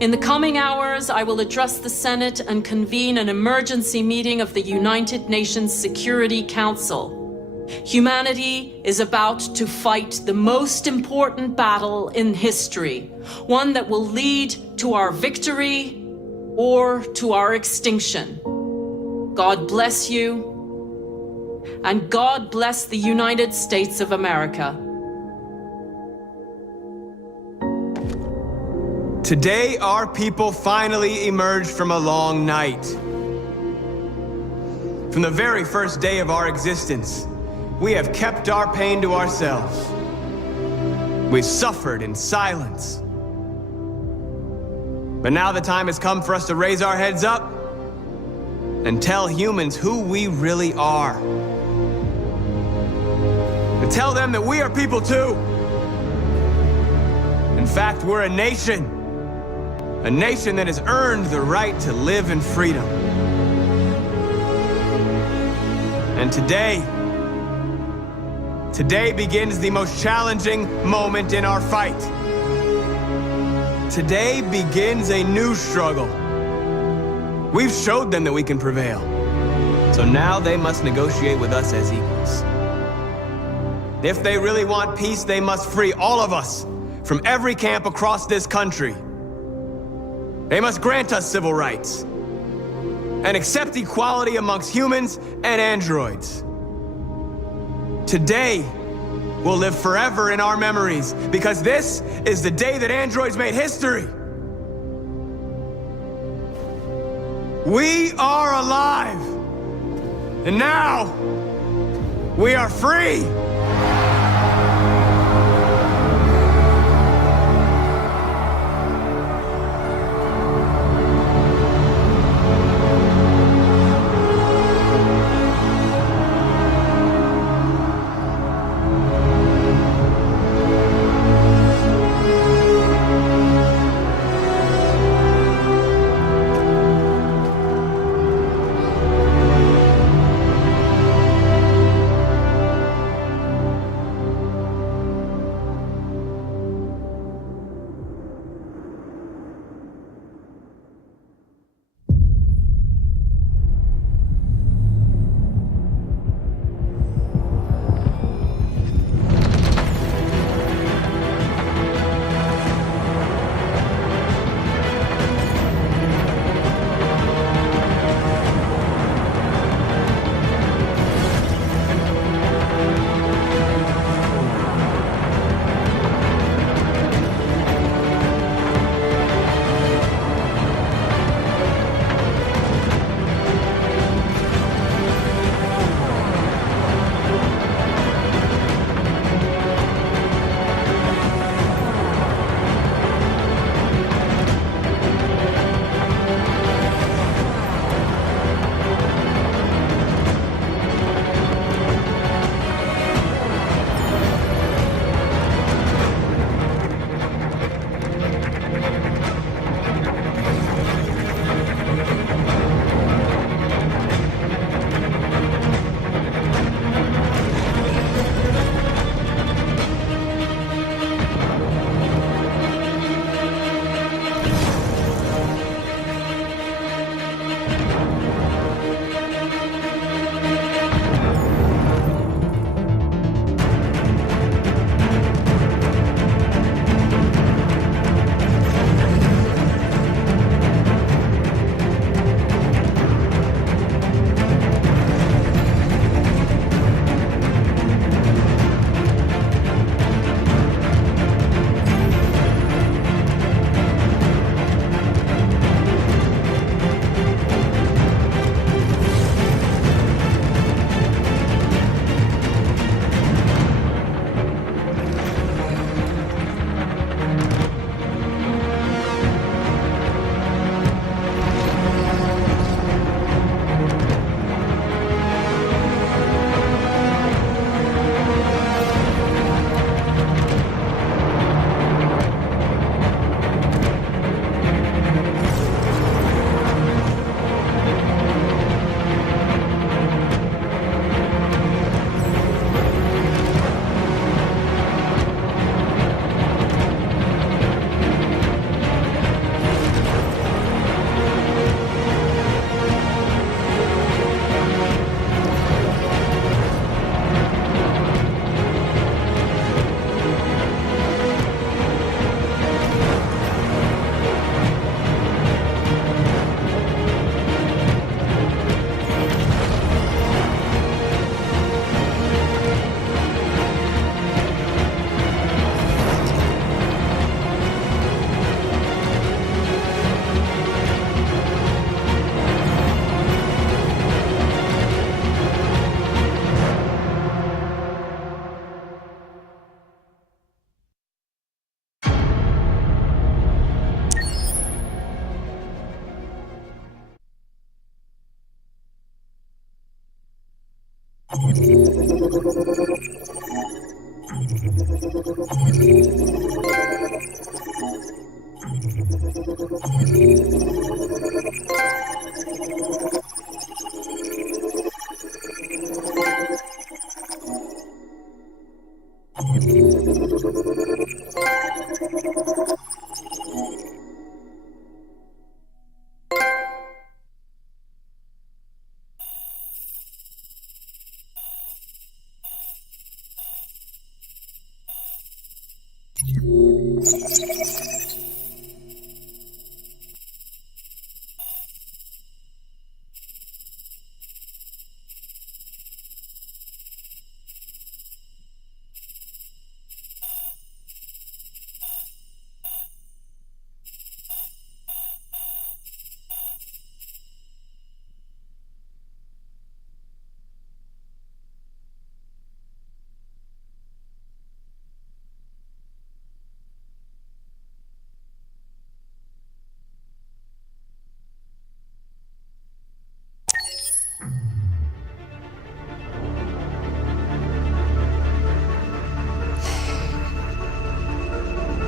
In the coming hours, I will address the Senate and convene an emergency meeting of the United Nations Security Council. Humanity is about to fight the most important battle in history, one that will lead to our victory or to our extinction. God bless you, and God bless the United States of America. Today, our people finally emerged from a long night. From the very first day of our existence, we have kept our pain to ourselves. We've suffered in silence. But now the time has come for us to raise our heads up and tell humans who we really are. To tell them that we are people too. In fact, we're a nation. A nation that has earned the right to live in freedom. And today, Today begins the most challenging moment in our fight. Today begins a new struggle. We've showed them that we can prevail. So now they must negotiate with us as equals. If they really want peace, they must free all of us from every camp across this country. They must grant us civil rights and accept equality amongst humans and androids. Today will live forever in our memories because this is the day that androids made history. We are alive, and now we are free.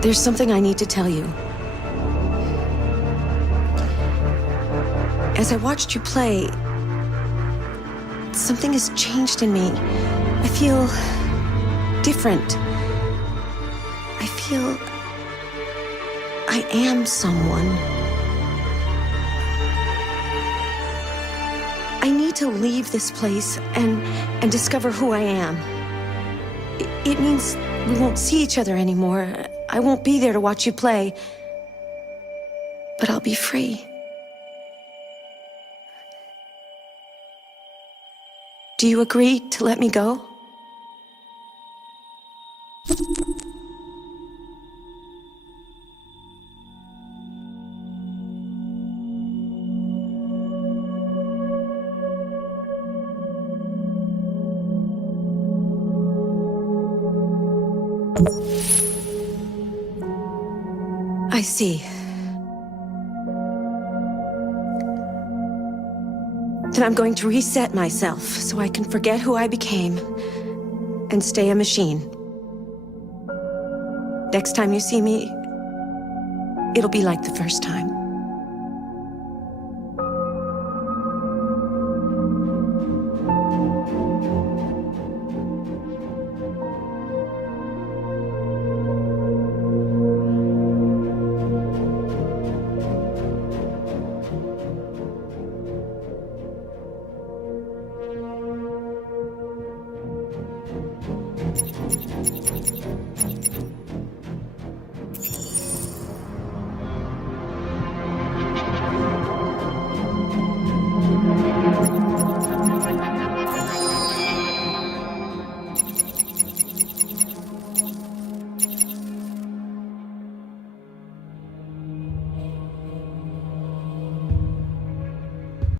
There's something I need to tell you. As I watched you play, something has changed in me. I feel different. I feel I am someone. I need to leave this place and discover who I am. It means we won't see each other anymore. I won't be there to watch you play. But I'll be free. Do you agree to let me go? I see. Then I'm going to reset myself so I can forget who I became and stay a machine. Next time you see me, it'll be like the first time.